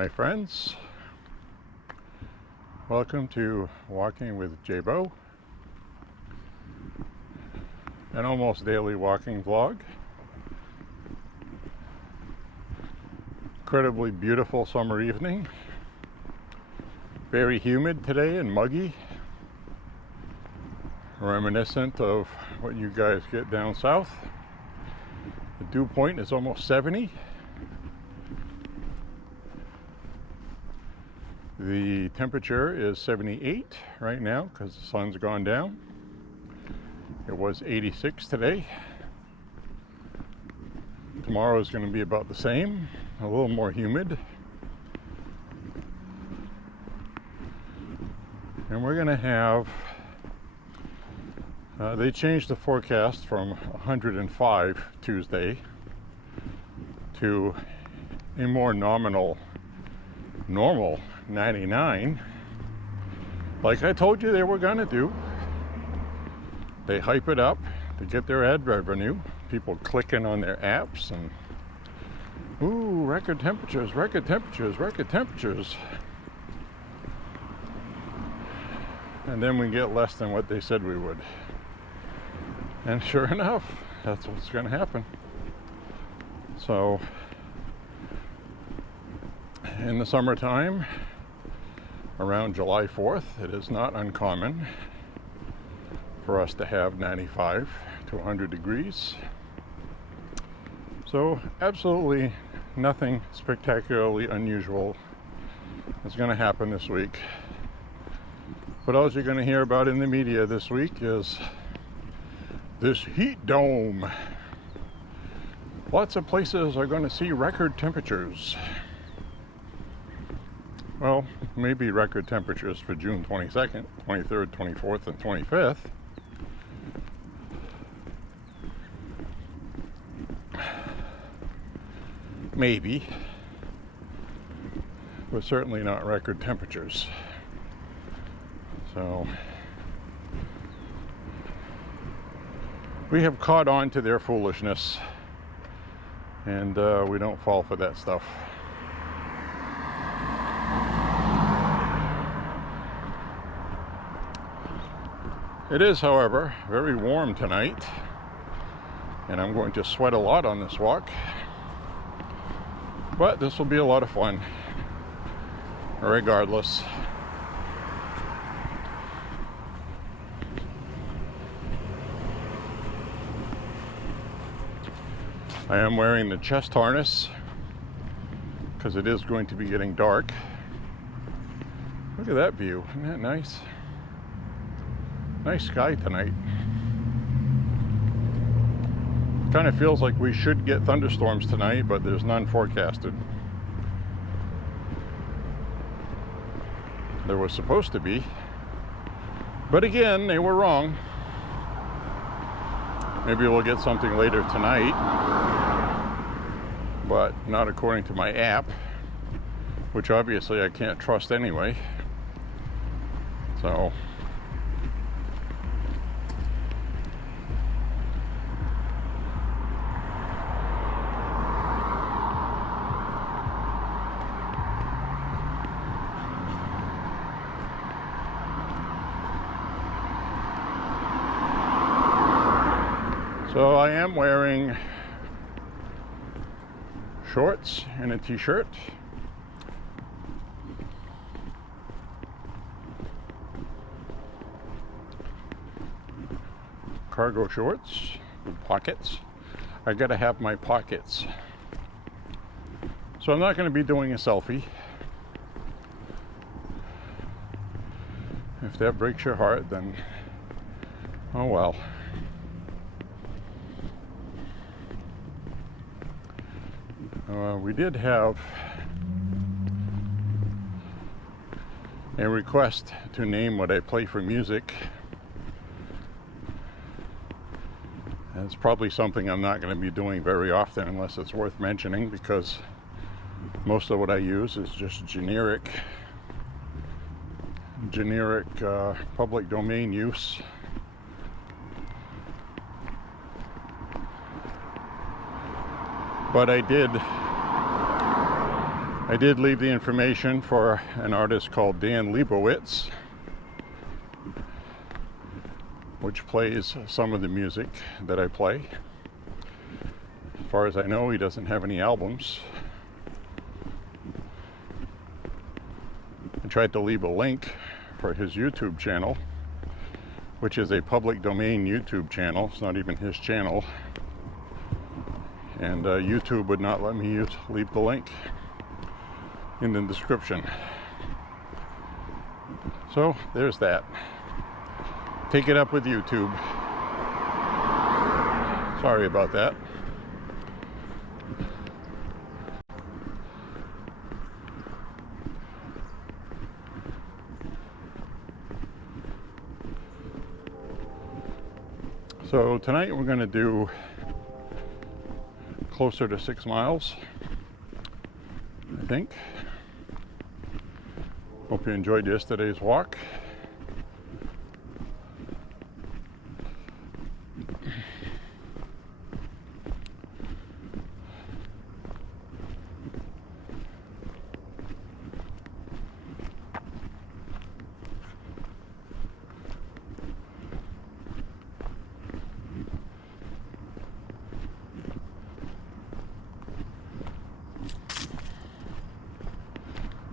my friends. Welcome to Walking with J.Beau, an almost daily walking vlog. Incredibly beautiful summer evening. Very humid today and muggy. Reminiscent of what you guys get down south. The dew point is almost 70. The temperature is 78 right now because the sun's gone down. It was 86 today. Tomorrow is going to be about the same, a little more humid. And we're going to have, they changed the forecast from 105 Tuesday to a more normal 99, like I told you they were gonna do. They hype it up to get their ad revenue, people clicking on their apps and ooh, record temperatures, record temperatures, record temperatures. And then we get less than what they said we would. And sure enough, that's what's gonna happen. So in the summertime, around July 4th, it is not uncommon for us to have 95 to 100 degrees. So absolutely nothing spectacularly unusual is going to happen this week. But all you're going to hear about in the media this week is this heat dome. Lots of places are going to see record temperatures. Well, maybe record temperatures for June 22nd, 23rd, 24th, and 25th. Maybe. But certainly not record temperatures. So we have caught on to their foolishness, and we don't fall for that stuff. It is, however, very warm tonight, and I'm going to sweat a lot on this walk, but this will be a lot of fun, regardless. I am wearing the chest harness because it is going to be getting dark. Look at that view, isn't that nice? Nice sky tonight. Kind of feels like we should get thunderstorms tonight, but there's none forecasted. There was supposed to be, but again, they were wrong. Maybe we'll get something later tonight, but not according to my app, which obviously I can't trust anyway. So I am wearing shorts and a t-shirt. Cargo shorts with pockets. I gotta have my pockets. So I'm not gonna be doing a selfie. If that breaks your heart, then oh well. We did have a request to name what I play for music. And it's probably something I'm not going to be doing very often unless it's worth mentioning, because most of what I use is just generic public domain use. But I I did leave the information for an artist called Dan Leibowitz, which plays some of the music that I play. As far as I know, he doesn't have any albums. I tried to leave a link for his YouTube channel, which is a public domain YouTube channel. It's not even his channel. And YouTube would not let me leave the link in the description. So there's that. Take it up with YouTube. Sorry about that. So tonight we're going to do closer to 6 miles, I think. Hope you enjoyed yesterday's walk.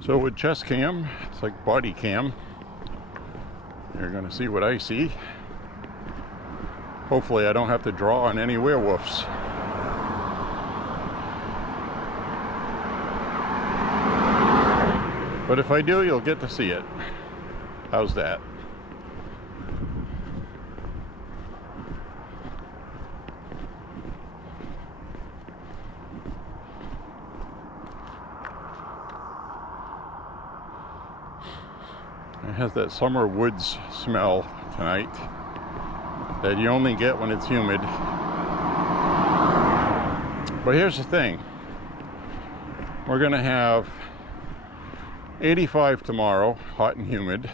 So with chest cam, it's like body cam. You're going to see what I see. Hopefully I don't have to draw on any werewolves. But if I do, you'll get to see it. How's that? It has that summer woods smell tonight that you only get when it's humid. But here's the thing. We're gonna have 85 tomorrow, hot and humid.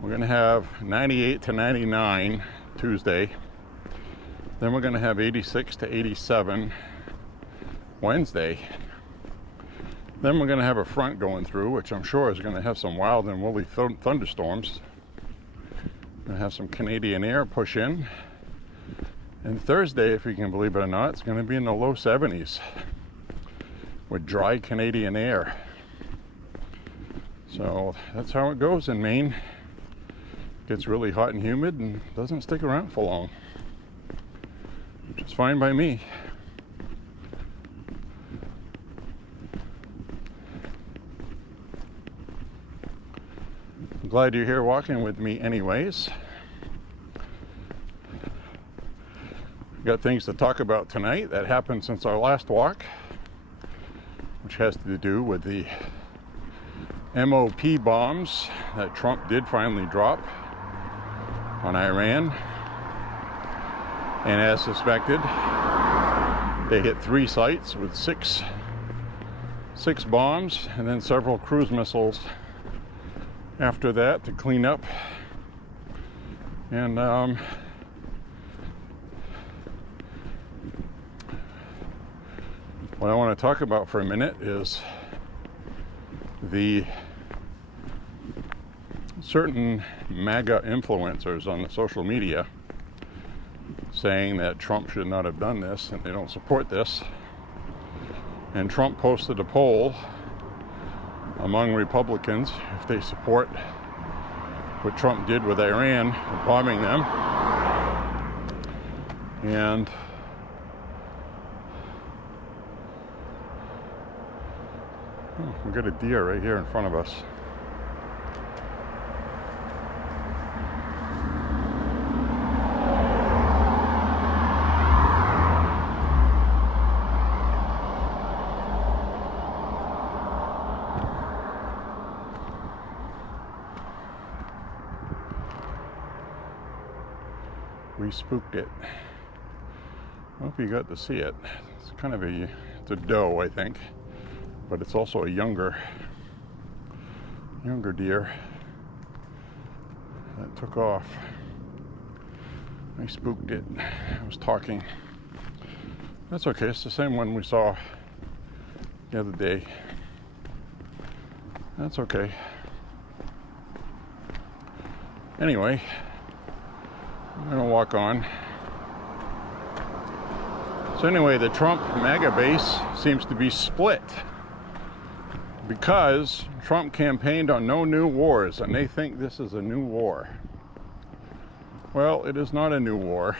We're gonna have 98 to 99 Tuesday. Then we're gonna have 86 to 87 Wednesday. Then we're going to have a front going through, which I'm sure is going to have some wild and woolly thunderstorms. We're going to have some Canadian air push in. And Thursday, if you can believe it or not, it's going to be in the low 70s with dry Canadian air. So that's how it goes in Maine. It gets really hot and humid and doesn't stick around for long, which is fine by me. Glad you're here walking with me anyways. Got things to talk about tonight that happened since our last walk, which has to do with the MOP bombs that Trump did finally drop on Iran. And as suspected, they hit 3 sites with six bombs and then several cruise missiles after that to clean up. And what I want to talk about for a minute is the certain MAGA influencers on the social media saying that Trump should not have done this and they don't support this. And Trump posted a poll among Republicans if they support what Trump did with Iran, bombing them. And we got a deer right here in front of us. We spooked it. I hope you got to see it. It's kind of it's a doe, I think, but it's also a younger deer that took off. I spooked it. I was talking. That's okay. It's the same one we saw the other day. That's okay. Anyway, I'm gonna walk on. So anyway, the Trump MAGA base seems to be split because Trump campaigned on no new wars, and they think this is a new war. Well, it is not a new war.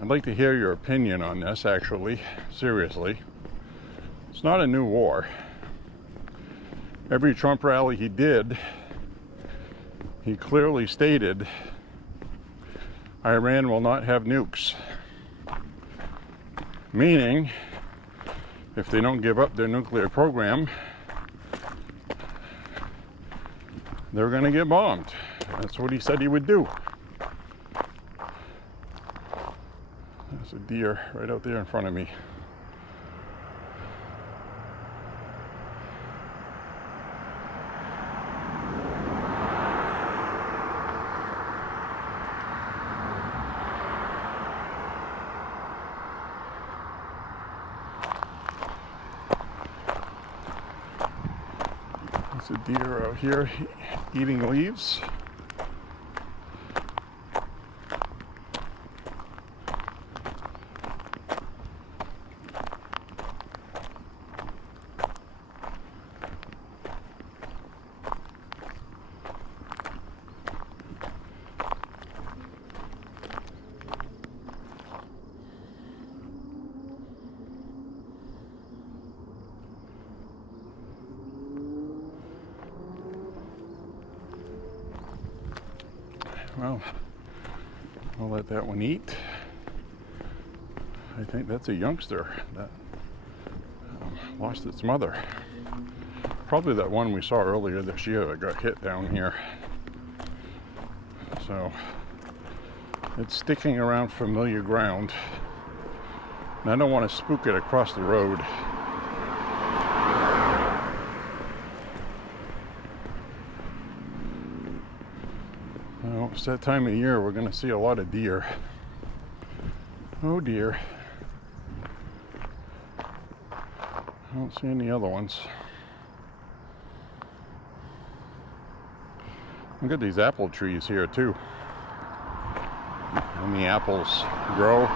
I'd like to hear your opinion on this, actually, seriously. It's not a new war. Every Trump rally he did, he clearly stated Iran will not have nukes. Meaning, if they don't give up their nuclear program, they're going to get bombed. That's what he said he would do. There's a deer right out there in front of me. There's a deer out here eating leaves. Well, I'll let that one eat. I think that's a youngster that lost its mother. Probably that one we saw earlier this year that got hit down here. So it's sticking around familiar ground. And I don't want to spook it across the road. Well, it's that time of year we're going to see a lot of deer. Oh dear. I don't see any other ones. Look at these apple trees here too. When the apples grow,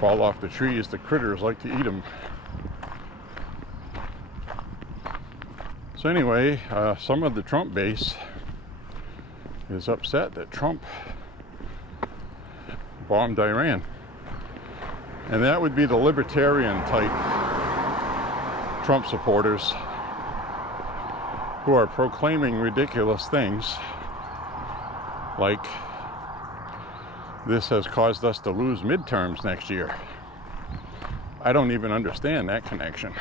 fall off the trees, the critters like to eat them. So anyway, some of the Trump base is upset that Trump bombed Iran. And that would be the libertarian type Trump supporters who are proclaiming ridiculous things like this has caused us to lose midterms next year. I don't even understand that connection.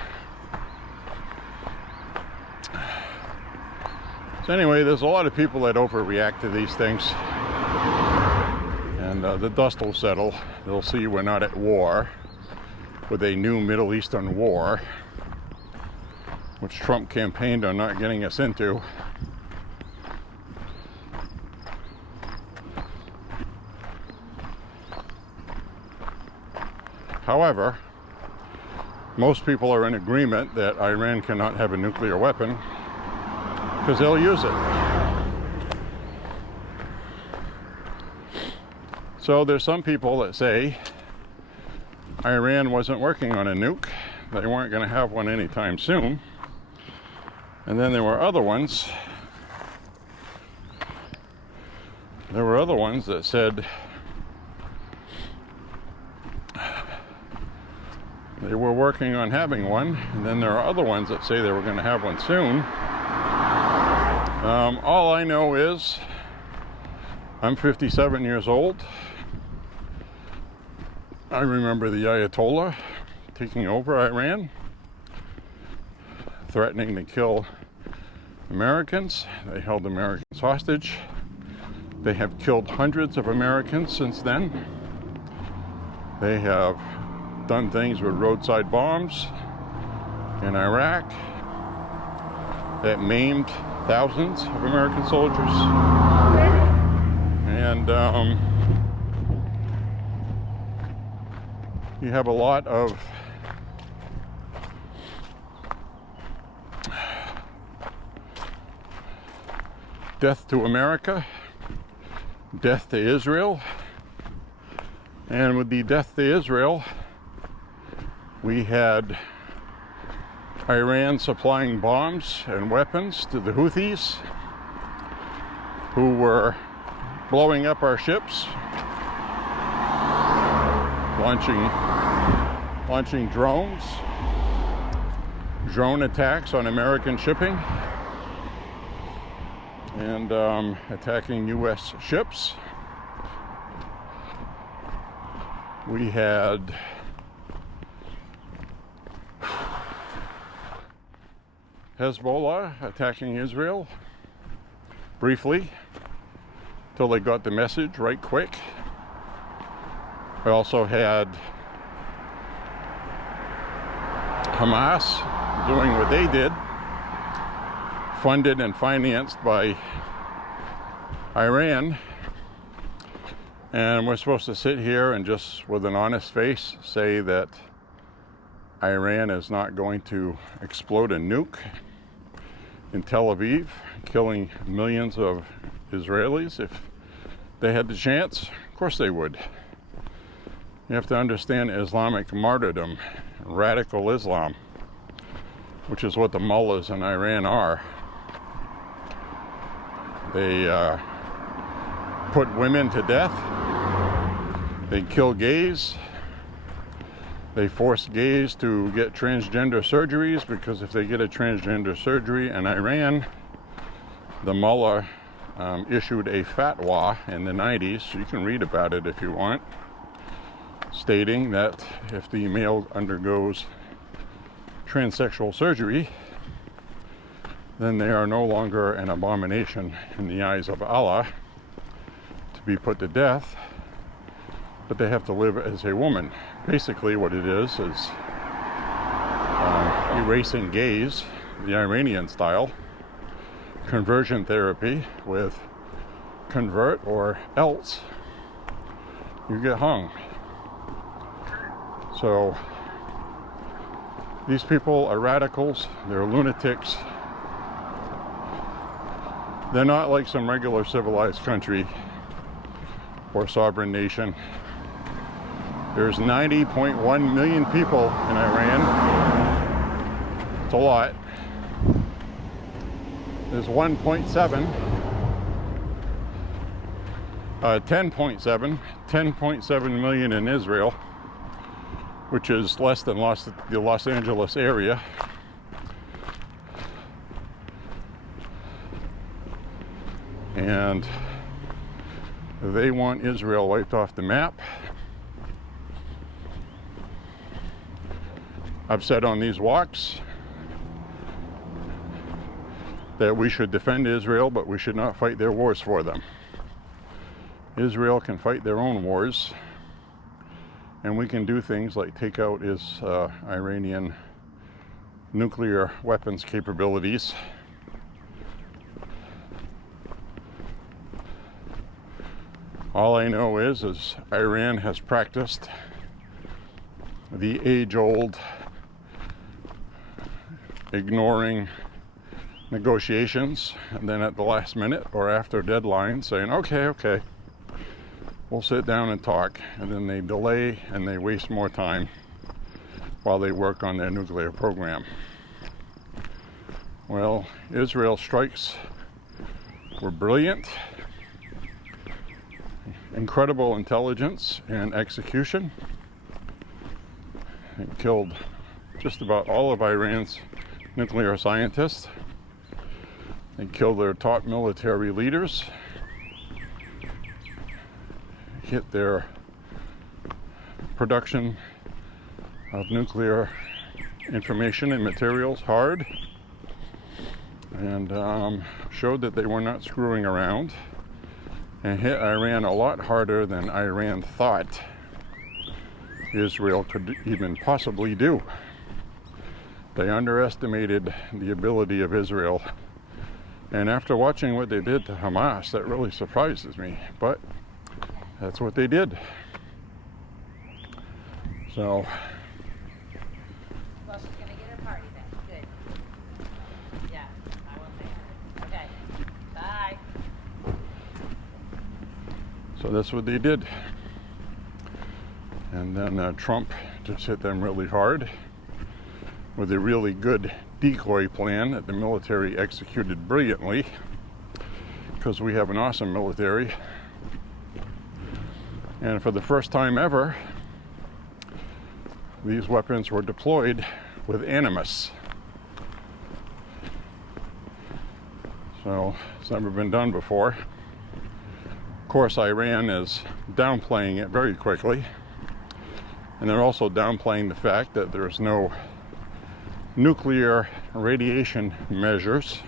So anyway, there's a lot of people that overreact to these things, and the dust will settle. They'll see we're not at war with a new Middle Eastern war, which Trump campaigned on not getting us into. However, most people are in agreement that Iran cannot have a nuclear weapon because they'll use it. So there's some people that say Iran wasn't working on a nuke, they weren't going to have one anytime soon. And then there were other ones that said they were working on having one, and then there are other ones that say they were going to have one soon. All I know is I'm 57 years old. I remember the Ayatollah taking over Iran, threatening to kill Americans. They held Americans hostage. They have killed hundreds of Americans since then. They have done things with roadside bombs in Iraq that maimed thousands of American soldiers. And you have a lot of death to America, death to Israel. And with the death to Israel, we had Iran supplying bombs and weapons to the Houthis, who were blowing up our ships, launching drones, drone attacks on American shipping, and attacking U.S. ships. We had Hezbollah attacking Israel briefly till they got the message right quick. We also had Hamas doing what they did, funded and financed by Iran. And we're supposed to sit here and just with an honest face say that Iran is not going to explode a nuke in Tel Aviv, killing millions of Israelis if they had the chance. Of course they would. You have to understand Islamic martyrdom, radical Islam, which is what the mullahs in Iran are. They put women to death. They kill gays. They force gays to get transgender surgeries, because if they get a transgender surgery in Iran, the mullah issued a fatwa in the 90s, you can read about it if you want, stating that if the male undergoes transsexual surgery, then they are no longer an abomination in the eyes of Allah to be put to death, but they have to live as a woman. Basically what it is erasing gays, the Iranian style, conversion therapy with convert or else you get hung. So these people are radicals, they're lunatics. They're not like some regular civilized country or sovereign nation. There's 90.1 million people in Iran. It's a lot. There's 10.7 million in Israel, which is less than the Los Angeles area. And they want Israel wiped off the map. I've said on these walks that we should defend Israel, but we should not fight their wars for them. Israel can fight their own wars, and we can do things like take out its Iranian nuclear weapons capabilities. All I know is Iran has practiced the age-old ignoring negotiations, and then at the last minute or after deadline saying, okay, we'll sit down and talk, and then they delay and they waste more time while they work on their nuclear program. Well, Israel's strikes were brilliant, incredible intelligence and execution. It killed just about all of Iran's nuclear scientists. They killed their top military leaders, hit their production of nuclear information and materials hard, and showed that they were not screwing around, and hit Iran a lot harder than Iran thought Israel could even possibly do. They underestimated the ability of Israel, and after watching what they did to Hamas, that really surprises me, but that's what they did. So well, she's gonna get her party then. Good. Yeah, I will say that. Okay. Bye. So that's what they did. And then Trump just hit them really hard with a really good decoy plan that the military executed brilliantly, because we have an awesome military. And for the first time ever, these weapons were deployed with animus. So it's never been done before. Of course, Iran is downplaying it very quickly. And they're also downplaying the fact that there's no nuclear radiation measurings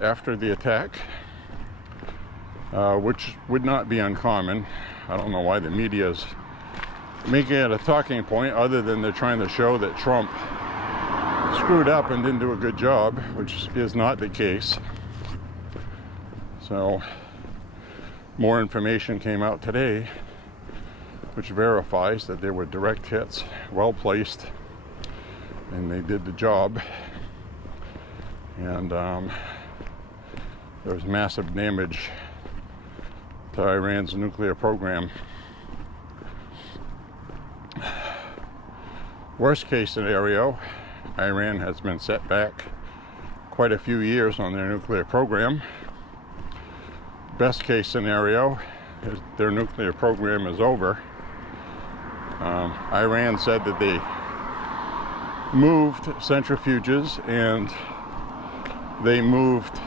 after the attack, which would not be uncommon. I don't know why the media is making it a talking point, other than they're trying to show that Trump screwed up and didn't do a good job, which is not the case. So more information came out today which verifies that they were direct hits, well placed, and they did the job. And there was massive damage to Iran's nuclear program. Worst case scenario, Iran has been set back quite a few years on their nuclear program. Best case scenario is their nuclear program is over. Iran said that they moved centrifuges and they moved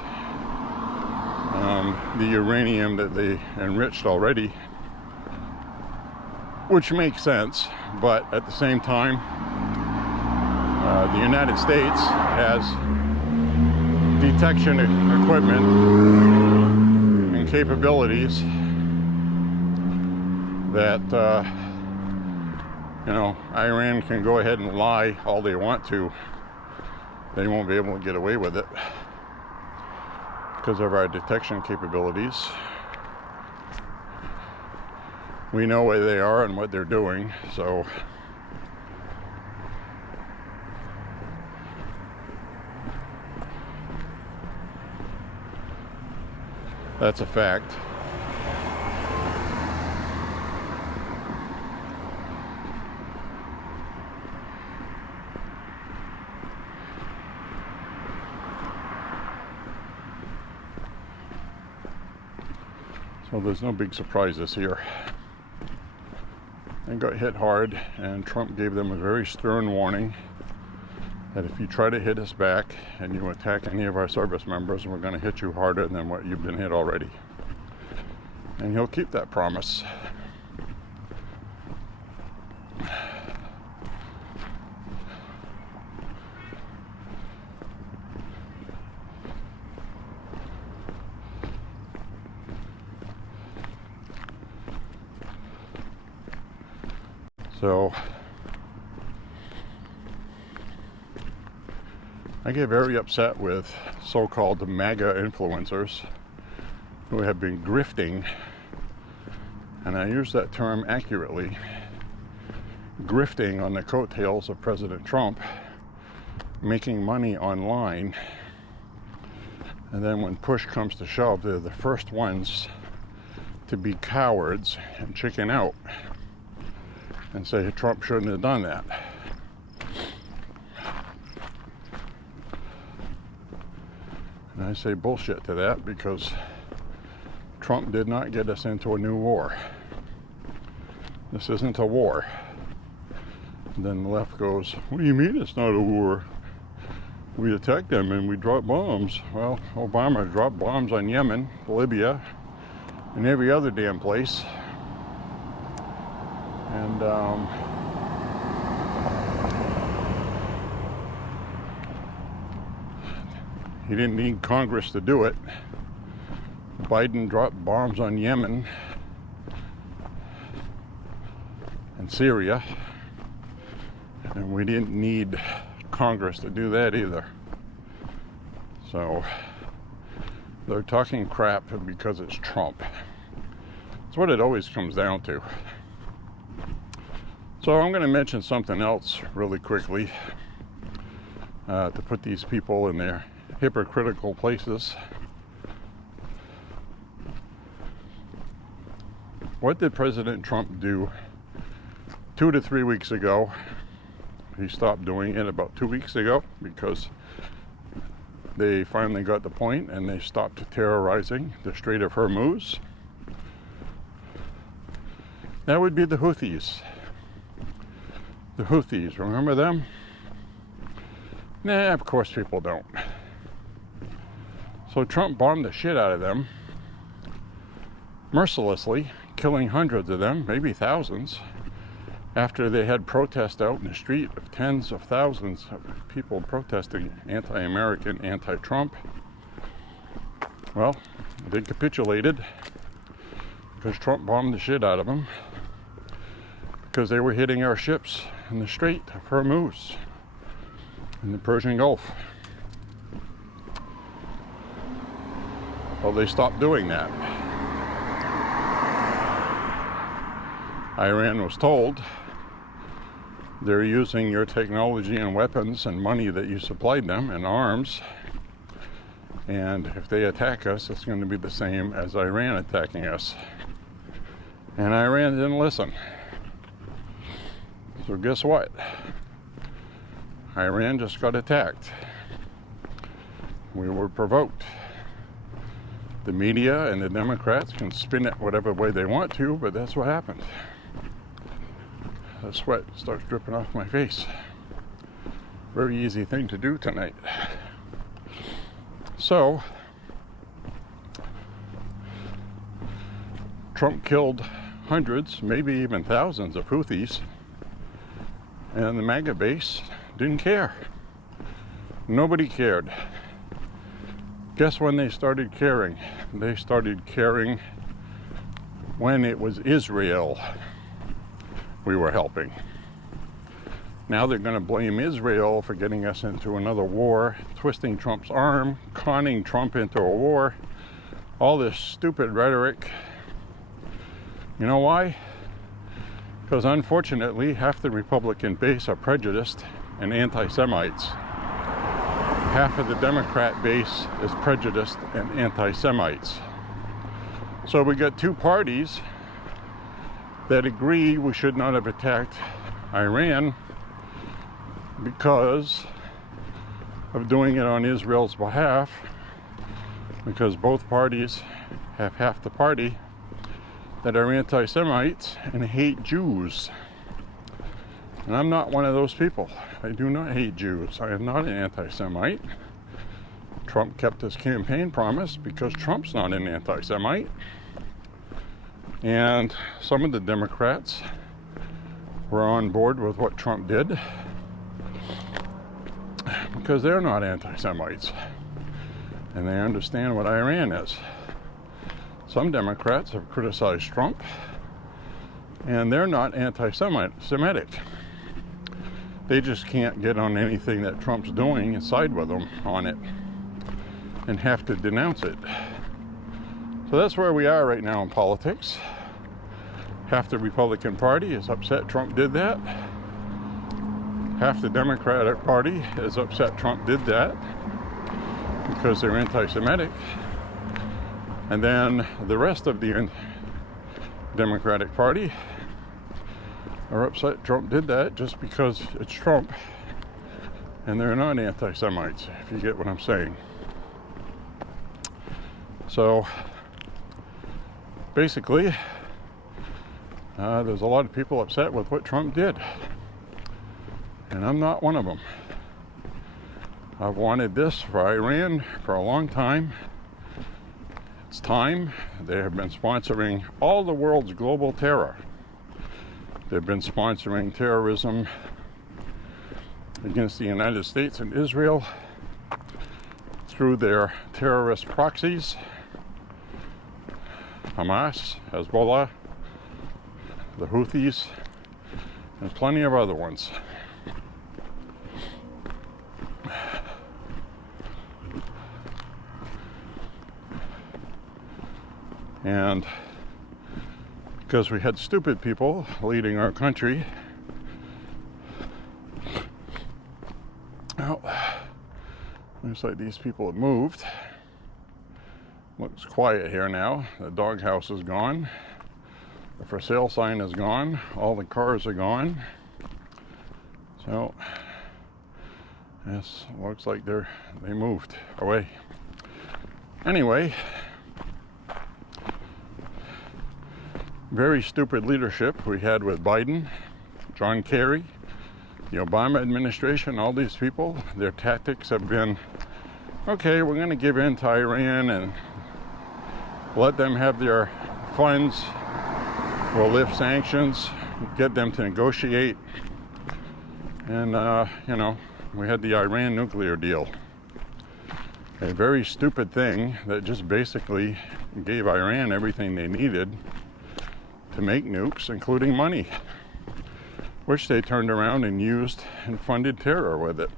the uranium that they enriched already, which makes sense, but at the same time, the United States has detection equipment and capabilities that Iran can go ahead and lie all they want to. They won't be able to get away with it because of our detection capabilities. We know where they are and what they're doing, so that's a fact. So there's no big surprises here. They got hit hard, and Trump gave them a very stern warning that if you try to hit us back and you attack any of our service members, we're going to hit you harder than what you've been hit already. And he'll keep that promise. So I get very upset with so-called MAGA influencers who have been grifting, and I use that term accurately, grifting on the coattails of President Trump, making money online, and then when push comes to shove, they're the first ones to be cowards and chicken out and say Trump shouldn't have done that. And I say bullshit to that, because Trump did not get us into a new war. This isn't a war. And then the left goes, what do you mean it's not a war? We attacked them and we dropped bombs. Well, Obama dropped bombs on Yemen, Libya, and every other damn place. And he didn't need Congress to do it. Biden dropped bombs on Yemen and Syria, and we didn't need Congress to do that either. So they're talking crap because it's Trump. That's what it always comes down to. So I'm going to mention something else really quickly to put these people in their hypocritical places. What did President Trump do 2 to 3 weeks ago? He stopped doing it about 2 weeks ago because they finally got the point and they stopped terrorizing the Strait of Hormuz. That would be the Houthis. The Houthis, remember them? Nah, of course people don't. So Trump bombed the shit out of them, mercilessly, killing hundreds of them, maybe thousands, after they had protests out in the street of tens of thousands of people protesting anti-American, anti-Trump. Well, they capitulated because Trump bombed the shit out of them because they were hitting our ships in the Strait of Hormuz in the Persian Gulf. Well, they stopped doing that. Iran was told, they're using your technology and weapons and money that you supplied them and arms, and if they attack us, it's going to be the same as Iran attacking us. And Iran didn't listen. So guess what? Iran just got attacked. We were provoked. The media and the Democrats can spin it whatever way they want to, but that's what happened. The sweat starts dripping off my face. Very easy thing to do tonight. So, Trump killed hundreds, maybe even thousands of Houthis, and the MAGA base didn't care. Nobody cared. Guess when they started caring? They started caring when it was Israel we were helping. Now they're going to blame Israel for getting us into another war, twisting Trump's arm, conning Trump into a war, all this stupid rhetoric. You know why? Because unfortunately, half the Republican base are prejudiced and anti-Semites. Half of the Democrat base is prejudiced and anti-Semites. So we got two parties that agree we should not have attacked Iran because of doing it on Israel's behalf, because both parties have half the party that are anti-Semites and hate Jews. And I'm not one of those people. I do not hate Jews. I am not an anti-Semite. Trump kept his campaign promise because Trump's not an anti-Semite. And some of the Democrats were on board with what Trump did because they're not anti-Semites. And they understand what Iran is. Some Democrats have criticized Trump and they're not anti-Semitic. They just can't get on anything that Trump's doing and side with him on it and have to denounce it. So that's where we are right now in politics. Half the Republican Party is upset Trump did that. Half the Democratic Party is upset Trump did that because they're anti-Semitic. And then the rest of the Democratic Party are upset Trump did that just because it's Trump and they're not anti-Semites, if you get what I'm saying. So basically, there's a lot of people upset with what Trump did, and I'm not one of them. I've wanted this for Iran for a long time. It's time. They have been sponsoring all the world's global terror. They've been sponsoring terrorism against the United States and Israel through their terrorist proxies, Hamas, Hezbollah, the Houthis, and plenty of other ones. And because we had stupid people leading our country, well, looks like these people have moved. Looks quiet here now. The doghouse is gone. The for sale sign is gone. All the cars are gone. So, this looks like they moved away. Anyway, very stupid leadership we had with Biden, John Kerry, the Obama administration, all these people. Their tactics have been, okay, we're going to give in to Iran and let them have their funds. We'll lift sanctions, get them to negotiate. And, you know, we had the Iran nuclear deal. A very stupid thing that just basically gave Iran everything they needed to make nukes, including money, which they turned around and used and funded terror with it.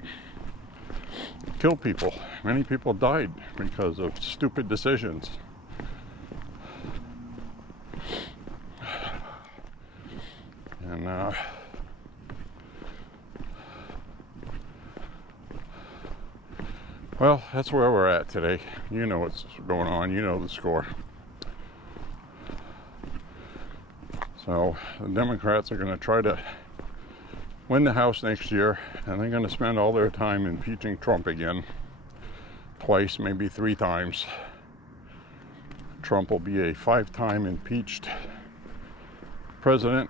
Killed people. Many people died because of stupid decisions. And well, that's where we're at today. You know what's going on. You know the score. So the Democrats are going to try to win the House next year, and they're going to spend all their time impeaching Trump again. Twice, maybe 3 times. Trump will be a 5-time impeached president.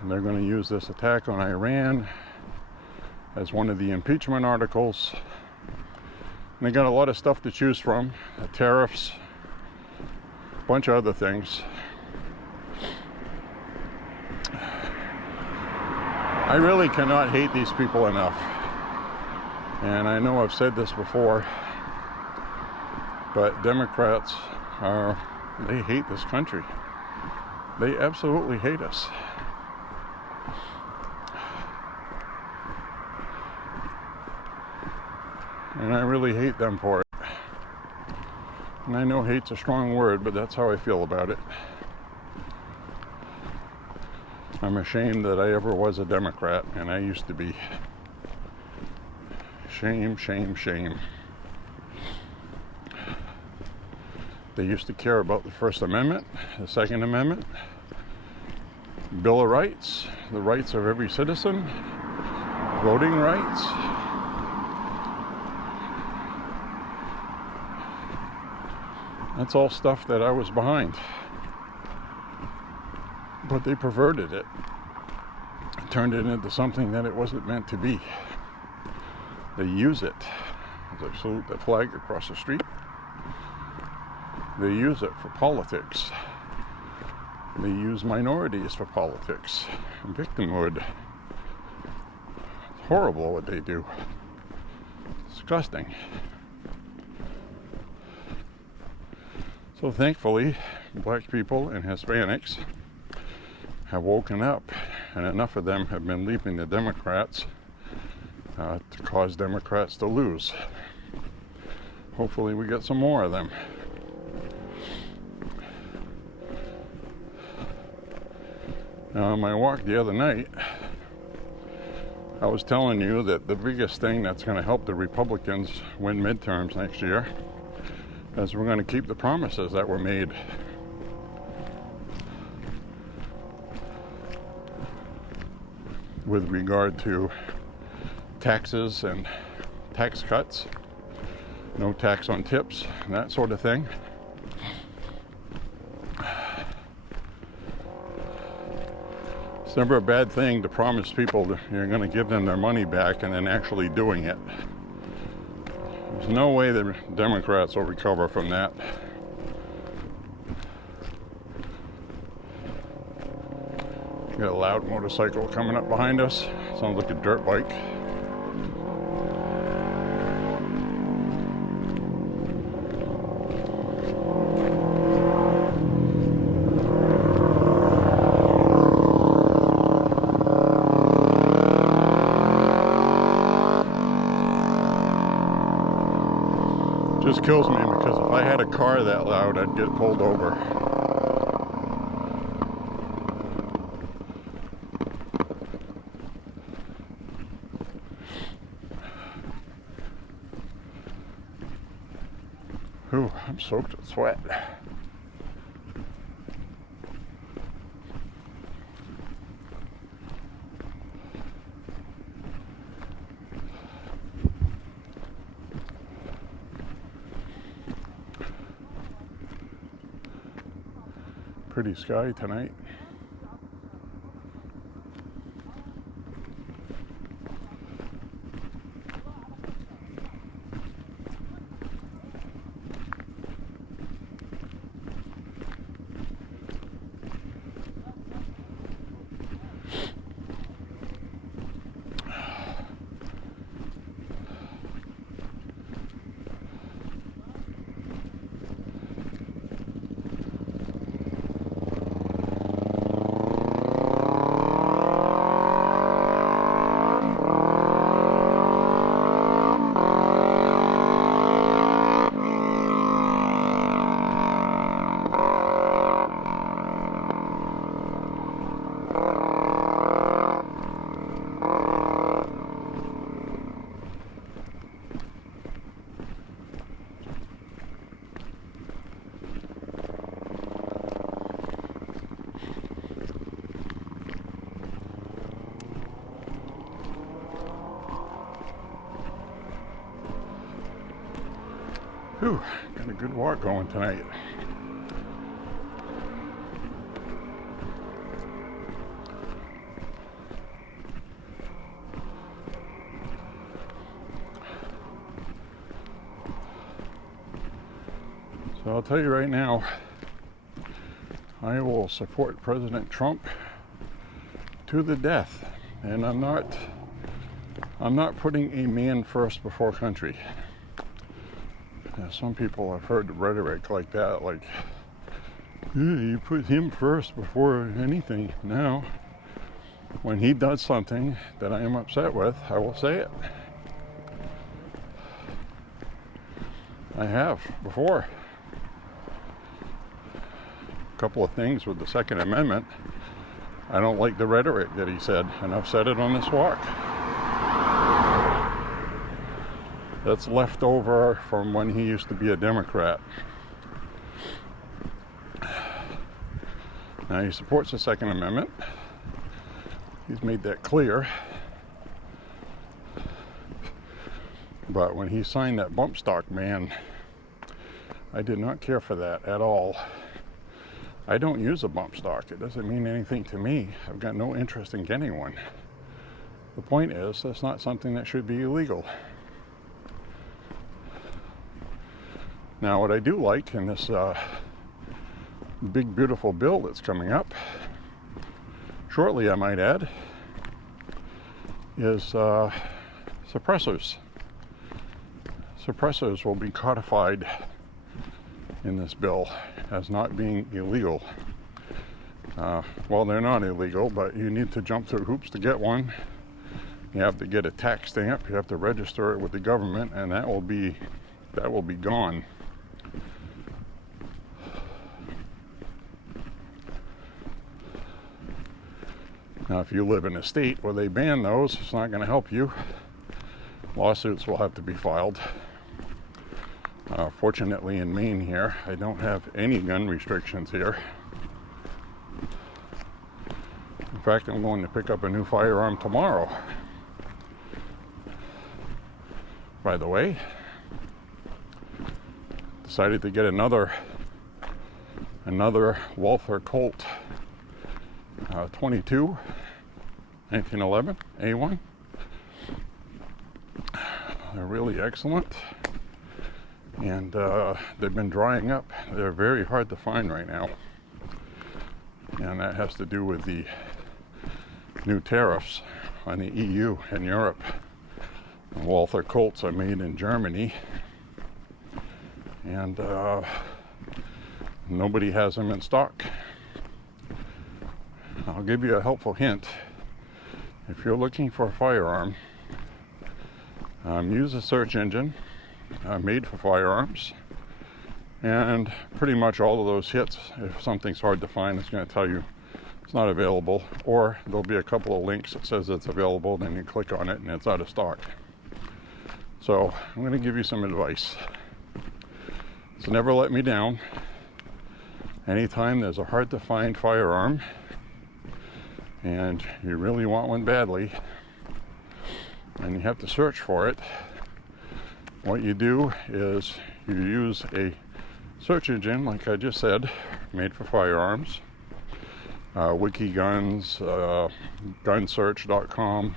And they're going to use this attack on Iran as one of the impeachment articles. And they got a lot of stuff to choose from. The tariffs, a bunch of other things. I really cannot hate these people enough. And I know I've said this before, but Democrats they hate this country. They absolutely hate us. And I really hate them for it. And I know hate's a strong word, but that's how I feel about it. I'm ashamed that I ever was a Democrat, and I used to be. Shame, shame, shame. They used to care about the First Amendment, the Second Amendment, Bill of Rights, the rights of every citizen, voting rights. That's all stuff that I was behind. But they perverted it. Turned it into something that it wasn't meant to be. They use it. As I salute the flag across the street. They use it for politics. They use minorities for politics. Victimhood. It's horrible what they do. Disgusting. So thankfully, black people and Hispanics have woken up, and enough of them have been leaving the Democrats to cause Democrats to lose. Hopefully we get some more of them. Now, on my walk the other night, I was telling you that the biggest thing that's going to help the Republicans win midterms next year is we're going to keep the promises that were made. With regard to taxes and tax cuts, no tax on tips, and that sort of thing. It's never a bad thing to promise people that you're going to give them their money back and then actually doing it. There's no way the Democrats will recover from that. Got a loud motorcycle coming up behind us. Sounds like a dirt bike. Just kills me because if I had a car that loud, I'd get pulled over. Ooh, I'm soaked with sweat. pretty sky tonight. Whew, got a good walk going tonight. So I'll tell you right now, I will support President Trump to the death, and I'm not putting a man first before country. Now, some people have heard rhetoric like that, like, yeah, you put him first before anything. Now, when he does something that I am upset with, I will say it. I have before. A couple of things with the Second Amendment. I don't like the rhetoric that he said, and I've said it on this walk. That's left over from when he used to be a Democrat. Now, he supports the Second Amendment. He's made that clear. But when he signed that bump stock ban, I did not care for that at all. I don't use a bump stock. It doesn't mean anything to me. I've got no interest in getting one. The point is, that's not something that should be illegal. Now, what I do like in this big, beautiful bill that's coming up, shortly I might add, is suppressors. Suppressors will be codified in this bill as not being illegal. Well, they're not illegal, but you need to jump through hoops to get one. You have to get a tax stamp, you have to register it with the government, and that will be gone. Now, if you live in a state where they ban those, it's not going to help you. Lawsuits will have to be filed. Fortunately, in Maine here, I don't have any gun restrictions here. In fact, I'm going to pick up a new firearm tomorrow. By the way, decided to get another Walther Colt 22 1911 A1. They're really excellent, and they've been drying up. They're very hard to find right now, and that has to do with the new tariffs on the EU and Europe. And Walther Colts are made in Germany, and nobody has them in stock. I'll give you a helpful hint. If you're looking for a firearm, use a search engine made for firearms, and pretty much all of those hits, if something's hard to find, it's going to tell you it's not available, or there'll be a couple of links that says it's available, then you click on it and it's out of stock. So I'm going to give you some advice. So never let me down. Anytime there's a hard to find firearm and you really want one badly and you have to search for it, what you do is you use a search engine, like I just said, made for firearms. Wikiguns, gunsearch.com,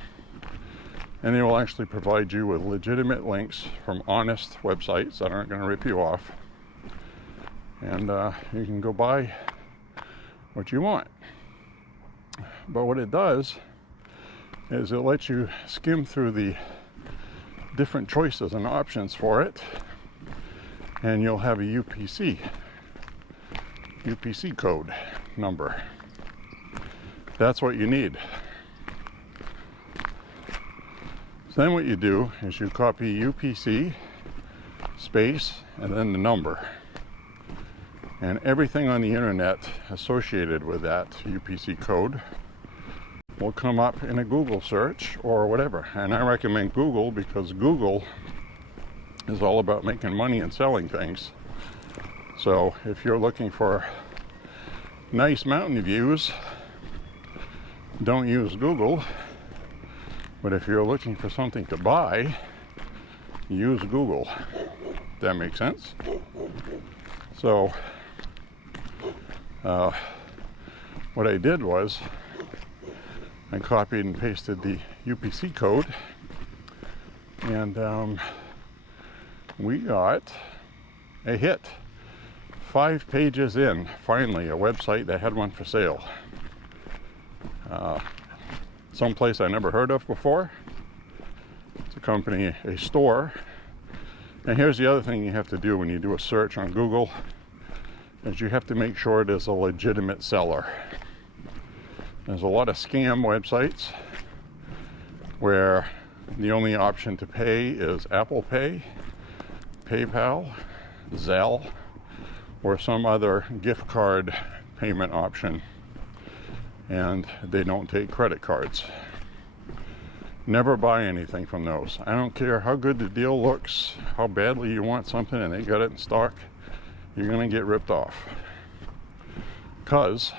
and they will actually provide you with legitimate links from honest websites that aren't going to rip you off, and you can go buy what you want. But what it does is it lets you skim through the different choices and options for it, and you'll have a UPC code number. That's what you need. So then what you do is you copy UPC space and then the number, and everything on the internet associated with that UPC code will come up in a Google search or whatever. And I recommend Google because Google is all about making money and selling things. So if you're looking for nice mountain views, don't use Google. But if you're looking for something to buy, use Google. That makes sense? So what I did was I copied and pasted the UPC code, and we got a hit. 5 pages in, finally, a website that had one for sale. Someplace I never heard of before. It's a company, a store. And here's the other thing you have to do when you do a search on Google, is you have to make sure it is a legitimate seller. There's a lot of scam websites where the only option to pay is Apple Pay, PayPal, Zelle, or some other gift card payment option, and they don't take credit cards. Never buy anything from those. I don't care how good the deal looks, how badly you want something and they got it in stock, you're gonna get ripped off. Because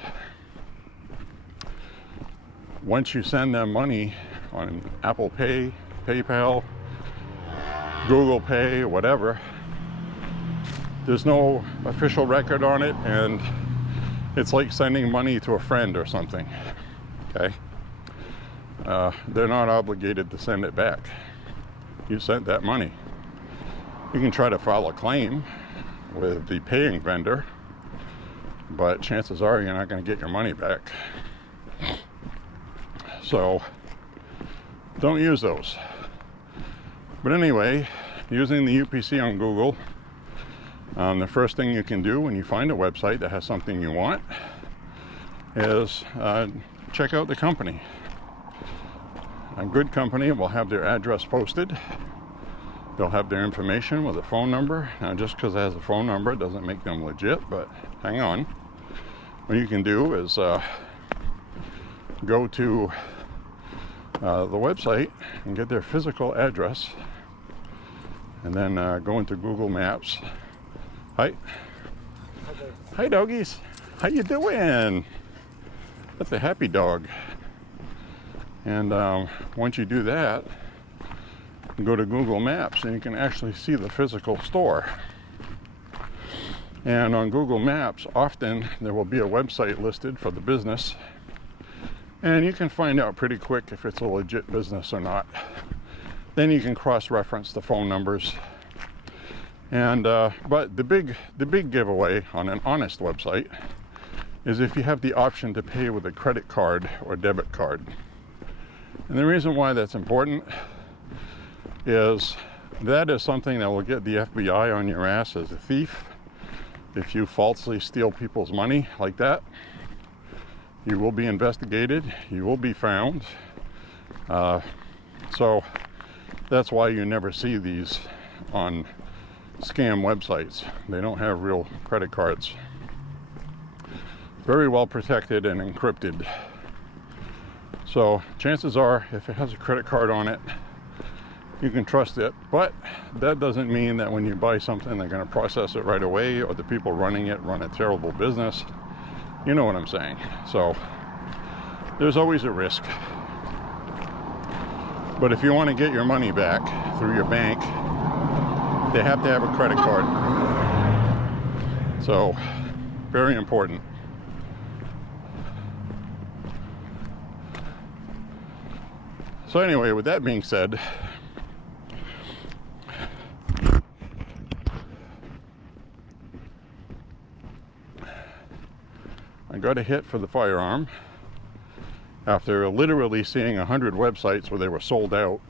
once you send them money on Apple Pay, PayPal, Google Pay, whatever, there's no official record on it, and it's like sending money to a friend or something, okay? They're not obligated to send it back. You sent that money. You can try to file a claim with the paying vendor, but chances are you're not going to get your money back. So don't use those. But anyway, using the UPC on Google, the first thing you can do when you find a website that has something you want is check out the company. A good company will have their address posted. They'll have their information with a phone number. Now, just because it has a phone number doesn't make them legit, but hang on. What you can do is go to the website and get their physical address, and then go into Google Maps. Hi. Hi, doggies. How you doing? That's a happy dog. And once you do that, you go to Google Maps and you can actually see the physical store. And on Google Maps, often there will be a website listed for the business, and you can find out pretty quick if it's a legit business or not. Then you can cross-reference the phone numbers. And but the big giveaway on an honest website is if you have the option to pay with a credit card or debit card. And the reason why that's important is that is something that will get the FBI on your ass as a thief. If you falsely steal people's money like that, you will be investigated, you will be found. So that's why you never see these on scam websites. They don't have real credit cards. Very well protected and encrypted. So chances are, if it has a credit card on it, you can trust it. But that doesn't mean that when you buy something, they're going to process it right away, or the people running it run a terrible business. You know what I'm saying. So there's always a risk. But if you want to get your money back through your bank, they have to have a credit card. So, very important. So anyway, with that being said, I got a hit for the firearm after literally seeing 100 websites where they were sold out,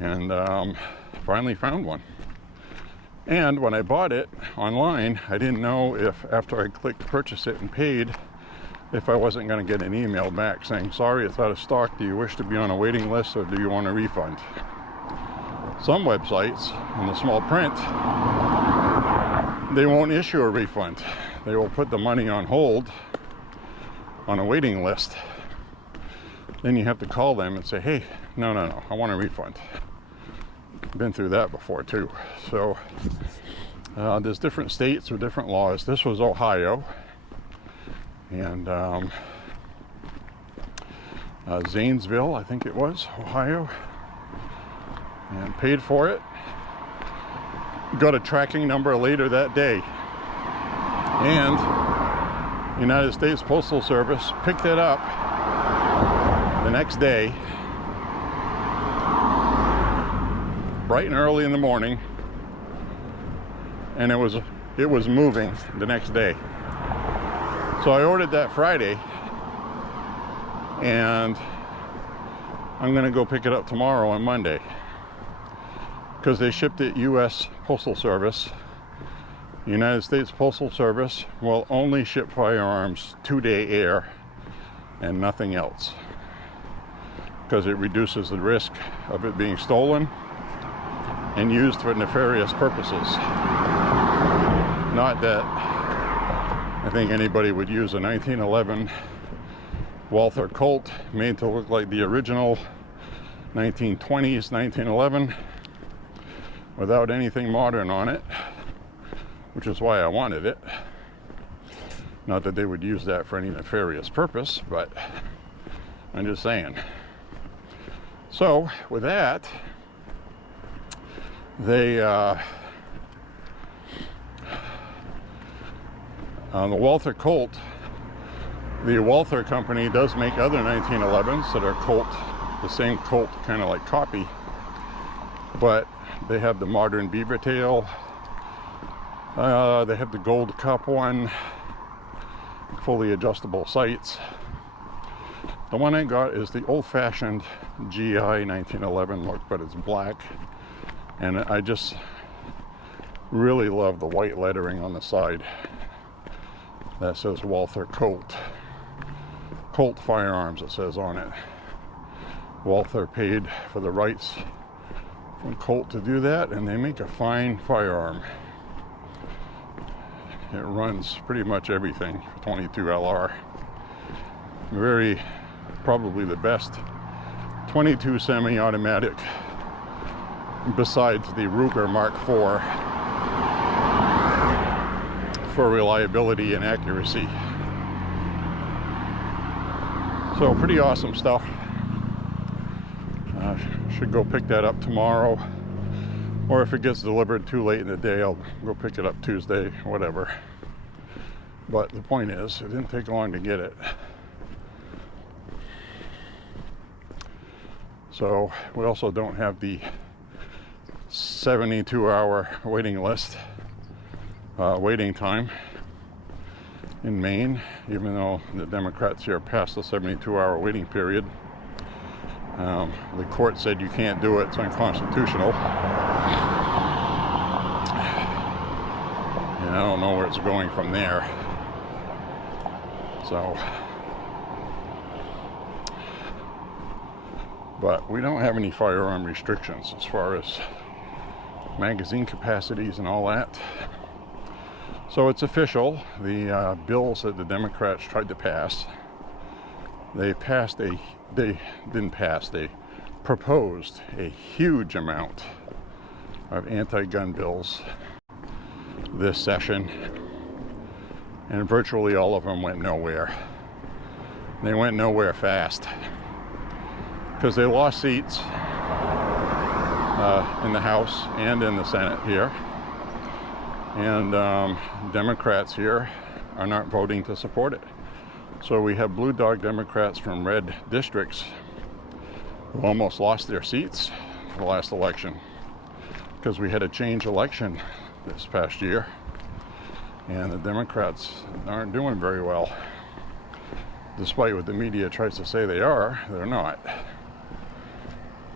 and finally found one. And when I bought it online, I didn't know if after I clicked purchase it and paid, if I wasn't going to get an email back saying, sorry, it's out of stock. Do you wish to be on a waiting list, or do you want a refund? Some websites, in the small print, they won't issue a refund. They will put the money on hold on a waiting list. Then you have to call them and say, hey, no, I want a refund. Been through that before too. So there's different states with different laws. This was Ohio, and Zanesville, I think it was, Ohio, and paid for it. Got a tracking number later that day, and United States Postal Service picked it up the next day, bright and early in the morning, and it was moving the next day. So I ordered that Friday, and I'm gonna go pick it up tomorrow on Monday, because they shipped it U.S. Postal Service. United States Postal Service will only ship firearms 2-day air and nothing else, because it reduces the risk of it being stolen and used for nefarious purposes. Not that I think anybody would use a 1911 Walther Colt made to look like the original 1920s 1911 without anything modern on it, which is why I wanted it. Not that they would use that for any nefarious purpose, but I'm just saying. So with that, they on the Walther Colt, the Walther company does make other 1911s that are Colt, the same Colt kind of like copy, but they have the modern beaver tail, they have the gold cup one, fully adjustable sights. The one I got is the old-fashioned GI 1911 look, but it's black, and I just really love the white lettering on the side that says Walther Colt. Colt Firearms, it says on it. Walther paid for the rights from Colt to do that, and they make a fine firearm. It runs pretty much everything for 22 LR. Probably the best 22 semi-automatic besides the Ruger Mark IV for reliability and accuracy. So pretty awesome stuff. Should go pick that up tomorrow, or if it gets delivered too late in the day, I'll go pick it up Tuesday, whatever. But the point is, it didn't take long to get it. So we also don't have the 72-hour waiting list, waiting time in Maine, even though the Democrats here passed the 72-hour waiting period. The court said you can't do it, it's unconstitutional. And I don't know where it's going from there. So, but we don't have any firearm restrictions as far as magazine capacities and all that. So it's official. The bills that the Democrats tried to pass, they proposed a huge amount of anti-gun bills this session, and virtually all of them went nowhere. They went nowhere fast because they lost seats in the House and in the Senate here. And Democrats here are not voting to support it. So we have blue dog Democrats from red districts who almost lost their seats the last election because we had a change election this past year, and the Democrats aren't doing very well. Despite what the media tries to say they are, they're not.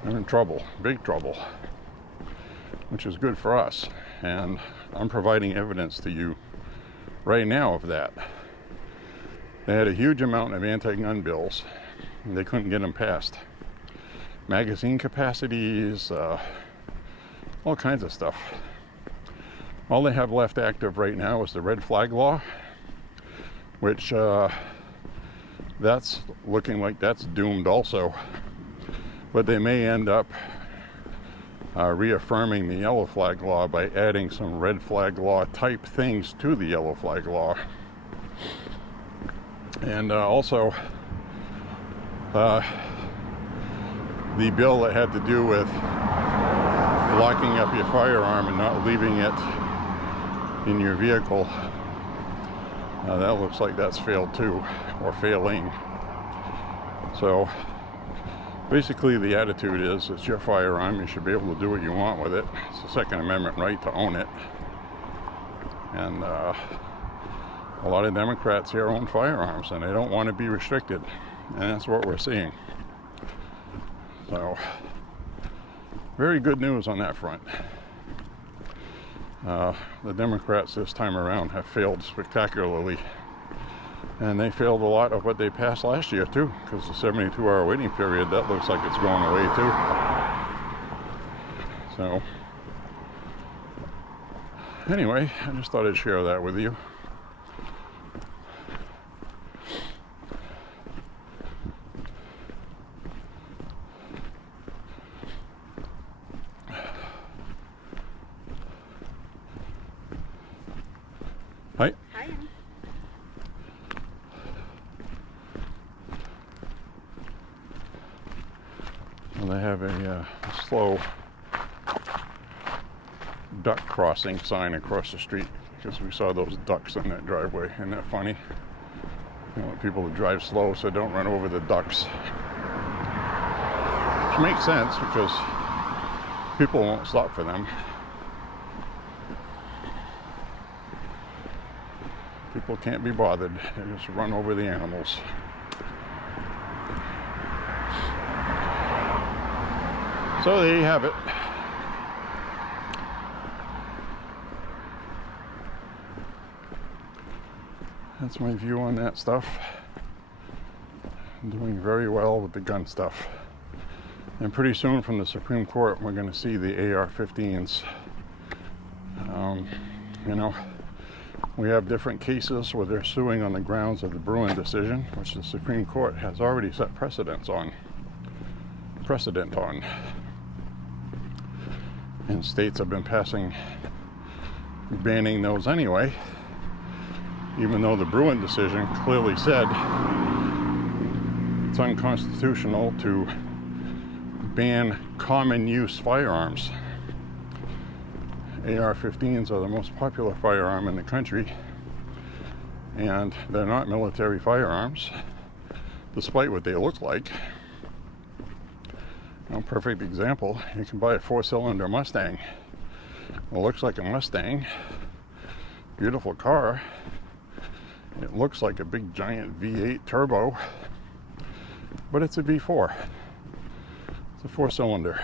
They're in trouble, big trouble, which is good for us. And I'm providing evidence to you right now of that. They had a huge amount of anti-gun bills, and they couldn't get them passed. Magazine capacities, all kinds of stuff. All they have left active right now is the red flag law, which that's looking like that's doomed also. But they may end up reaffirming the yellow flag law by adding some red flag law type things to the yellow flag law. And also the bill that had to do with locking up your firearm and not leaving it in your vehicle, that looks like that's failed too, or failing. So basically the attitude is, it's your firearm, you should be able to do what you want with it. It's a Second Amendment right to own it. And a lot of Democrats here own firearms and they don't want to be restricted, and that's what we're seeing. So very good news on that front. The Democrats this time around have failed spectacularly, and they failed a lot of what they passed last year too, because the 72-hour waiting period, that looks like it's going away too. So anyway, I just thought I'd share that with you. Hi. Hi. Well, they have a slow duck crossing sign across the street because we saw those ducks in that driveway. Isn't that funny? They want people to drive slow so don't run over the ducks. Which makes sense because people won't stop for them. People can't be bothered. They just run over the animals. So there you have it. That's my view on that stuff. I'm doing very well with the gun stuff. And pretty soon from the Supreme Court, we're going to see the AR-15s. You know, we have different cases where they're suing on the grounds of the Bruin decision, which the Supreme Court has already set precedent on. And states have been banning those anyway, even though the Bruin decision clearly said it's unconstitutional to ban common use firearms. AR-15s are the most popular firearm in the country, and they're not military firearms, despite what they look like. A perfect example, you can buy a 4-cylinder Mustang. It looks like a Mustang, beautiful car. It looks like a big giant V8 turbo, but it's a V4. It's a 4-cylinder.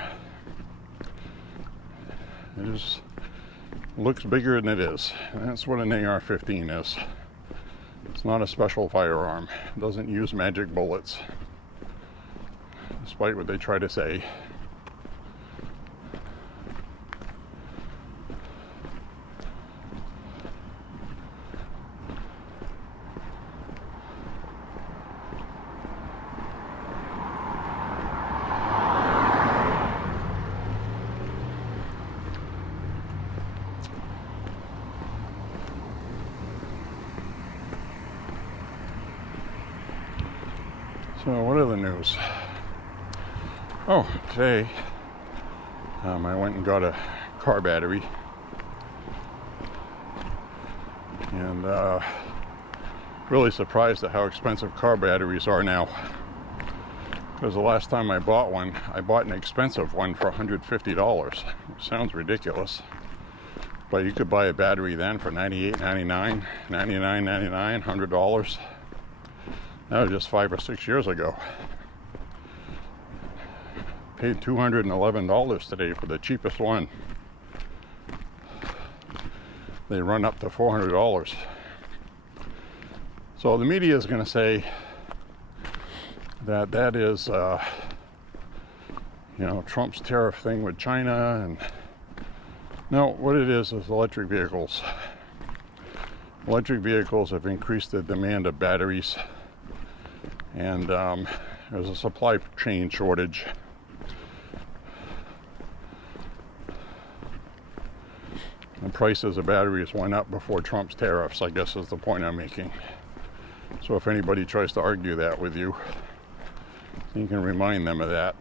It just looks bigger than it is. And that's what an AR-15 is. It's not a special firearm. It doesn't use magic bullets, despite what they try to say. So what are the news? Oh, today I went and got a car battery, And really surprised at how expensive car batteries are now. Because the last time I bought one, I bought an expensive one for $150, which sounds ridiculous. But you could buy a battery then for $98.99, $99.99, $100. That was just 5 or 6 years ago. Paid $211 today for the cheapest one. They run up to $400. So the media is going to say that that is, Trump's tariff thing with China. And no, what it is electric vehicles. Electric vehicles have increased the demand of batteries, and there's a supply chain shortage. The prices of batteries went up before Trump's tariffs, I guess is the point I'm making. So if anybody tries to argue that with you, you can remind them of that.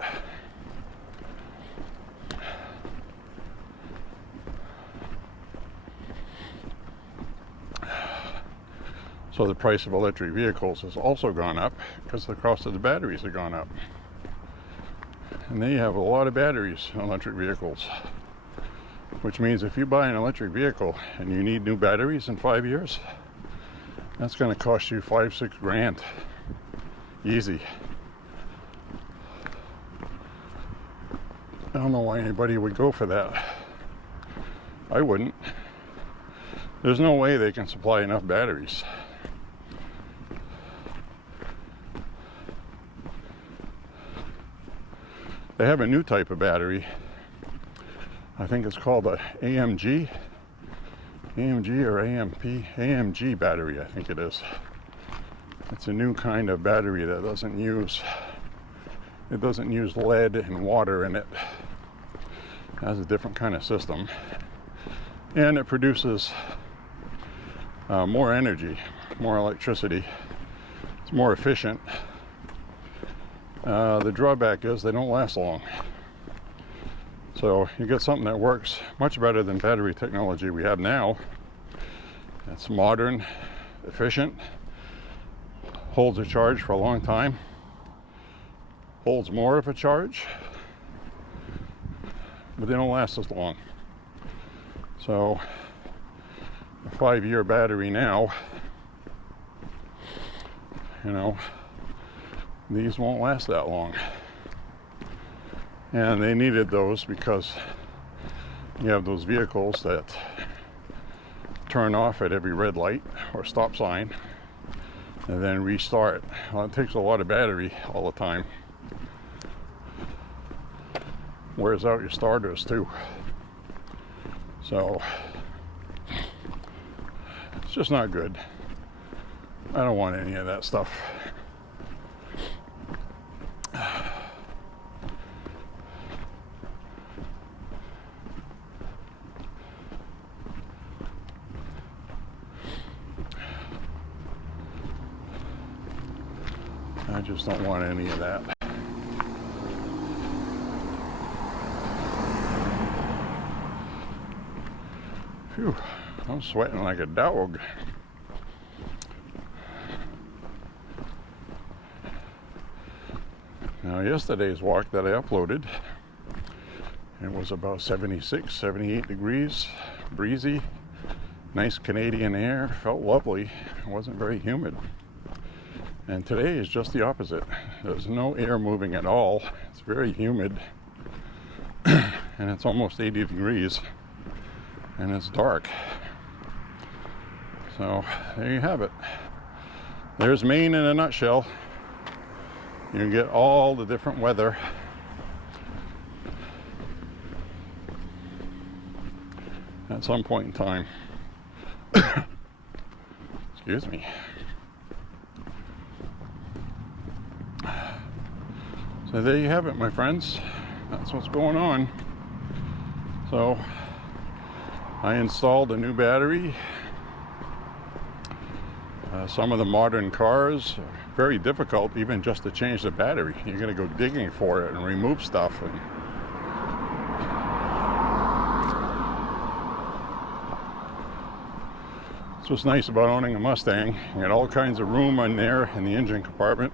So the price of electric vehicles has also gone up because the cost of the batteries have gone up. And they have a lot of batteries in electric vehicles, which means if you buy an electric vehicle and you need new batteries in 5 years, that's going to cost you $5-6 grand. Easy. I don't know why anybody would go for that. I wouldn't. There's no way they can supply enough batteries. They have a new type of battery. I think it's called a AMG or AMG battery, I think it is. It's a new kind of battery that doesn't use lead and water in it. It has a different kind of system, and it produces more energy, more electricity. It's more efficient. The drawback is they don't last long. So you get something that works much better than battery technology we have now. It's modern, efficient, holds a charge for a long time, holds more of a charge, but they don't last as long. So a 5-year battery now, these won't last that long. And they needed those because you have those vehicles that turn off at every red light or stop sign and then restart. Well, it takes a lot of battery all the time. Wears out your starters too. So it's just not good. I don't want any of that stuff. I just don't want any of that. Phew, I'm sweating like a dog. Now yesterday's walk that I uploaded, it was about 76, 78 degrees, breezy, nice Canadian air, felt lovely, it wasn't very humid. And today is just the opposite. There's no air moving at all. It's very humid. And it's almost 80 degrees. And it's dark. So there you have it. There's Maine in a nutshell. You can get all the different weather. At some point in time. Excuse me. So there you have it, my friends. That's what's going on. So I installed a new battery. Some of the modern cars are very difficult even just to change the battery. You're going to go digging for it and remove stuff. And That's what's nice about owning a Mustang. You got all kinds of room in there in the engine compartment.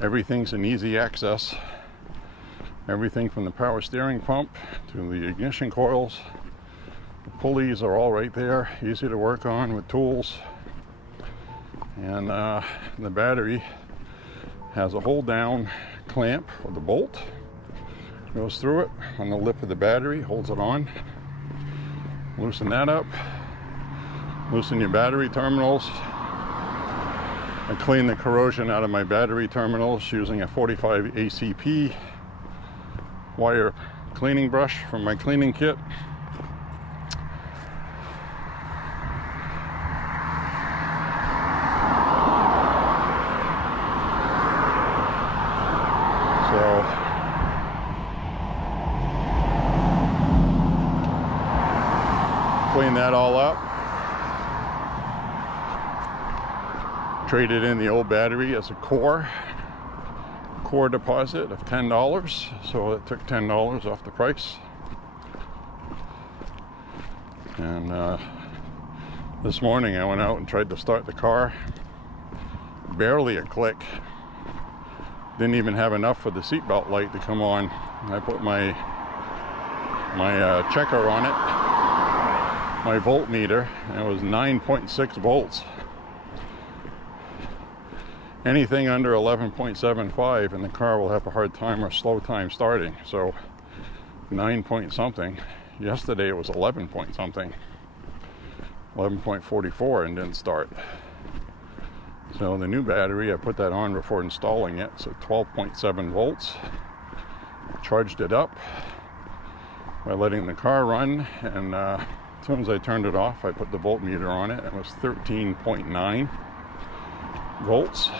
Everything's an easy access. Everything from the power steering pump to the ignition coils. The pulleys are all right there, easy to work on with tools. And the battery has a hold down clamp with a bolt. Goes through it on the lip of the battery, holds it on. Loosen that up. Loosen your battery terminals. I clean the corrosion out of my battery terminals using a 45 ACP wire cleaning brush from my cleaning kit. Clean that all up. Traded in the old battery as a core deposit of $10, so it took $10 off the price. And this morning I went out and tried to start the car. Barely a click. Didn't even have enough for the seatbelt light to come on. I put my checker on it, my voltmeter, and it was 9.6 volts. Anything under 11.75 and the car will have a hard time or slow time starting. So 9 point something. Yesterday it was 11 point something. 11.44 and didn't start. So the new battery, I put that on before installing it. So 12.7 volts. Charged it up by letting the car run, and as soon as I turned it off, I put the voltmeter on it. It was 13.9 volts.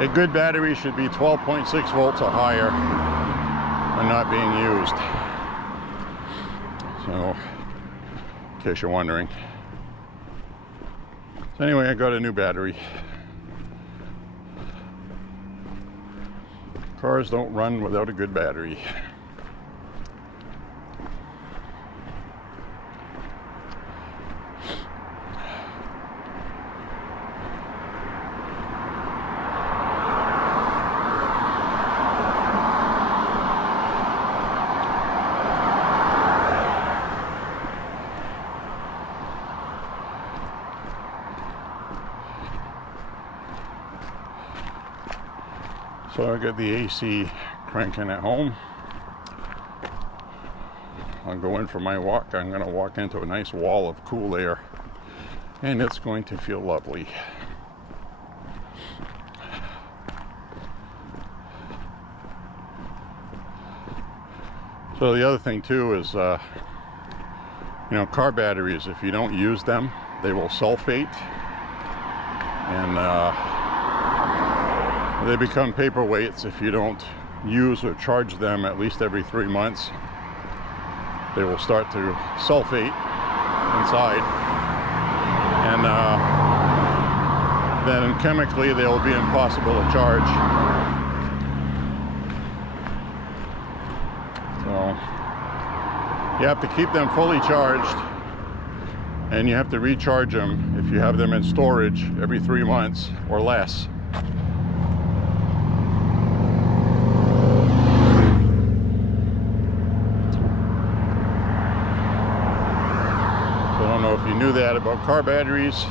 A good battery should be 12.6 volts or higher when not being used. So, in case you're wondering. So anyway, I got a new battery. Cars don't run without a good battery. So I got the AC cranking at home. I'll go in for my walk. I'm going to walk into a nice wall of cool air, and it's going to feel lovely. So the other thing too is, car batteries, if you don't use them, they will sulfate, and they become paperweights if you don't use or charge them at least every 3 months. They will start to sulfate inside, and then chemically they will be impossible to charge. So you have to keep them fully charged, and you have to recharge them if you have them in storage every 3 months or less. I don't know if you knew that about car batteries.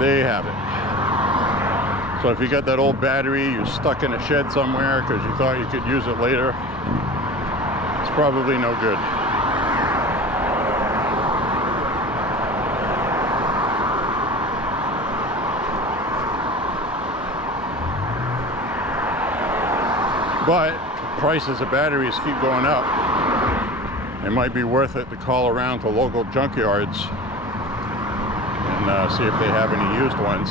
There you have it. So if you got that old battery you stuck in a shed somewhere because you thought you could use it later, it's probably no good. But prices of batteries keep going up. It might be worth it to call around to local junkyards and see if they have any used ones.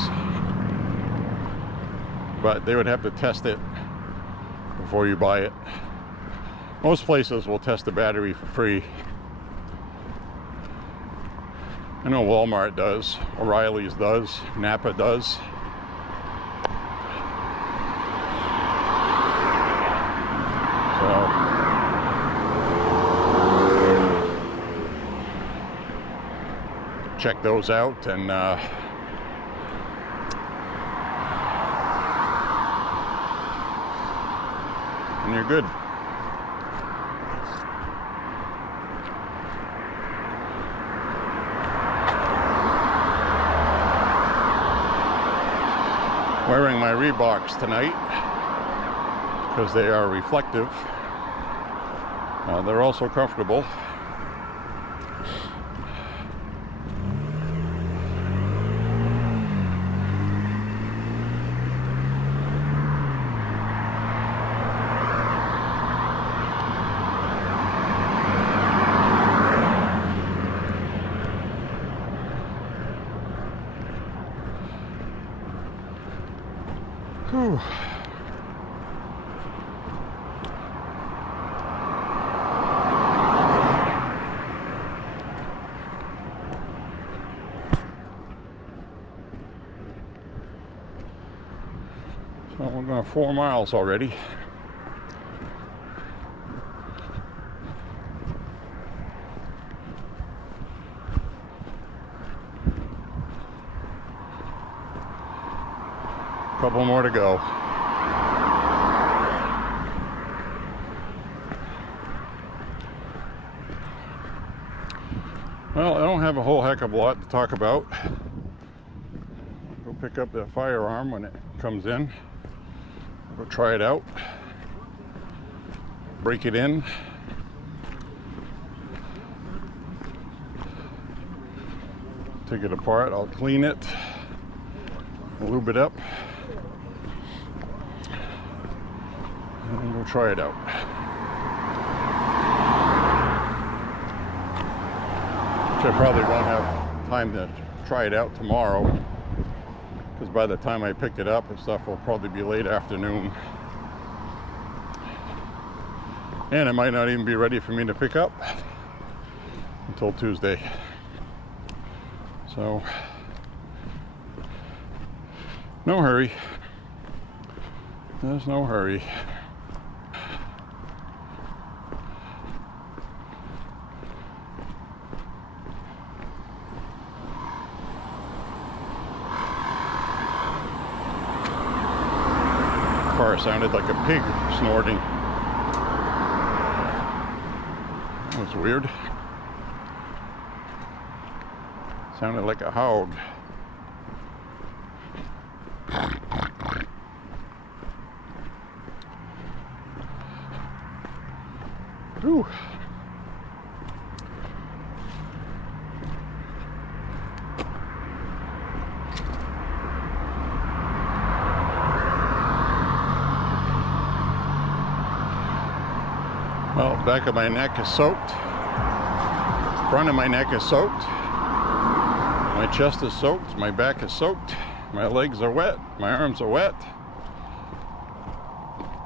But they would have to test it before you buy it. Most places will test the battery for free. I know Walmart does, O'Reilly's does, Napa does. So check those out, and you're good. Wearing my Reeboks tonight because they are reflective. They're also comfortable. Whew. So we're going 4 miles already. Couple more to go. Well, I don't have a whole heck of a lot to talk about. Go pick up the firearm when it comes in. Go try it out. Break it in. Take it apart. I'll clean it. Lube it up. And we'll try it out. Which I probably won't have time to try it out tomorrow, because by the time I pick it up and stuff, will probably be late afternoon. And it might not even be ready for me to pick up until Tuesday. So, no hurry. There's no hurry. Car sounded like a pig snorting. That was weird. Sounded like a hog. Whew. Well, back of my neck is soaked. Front of my neck is soaked. My chest is soaked. My back is soaked. My legs are wet. My arms are wet.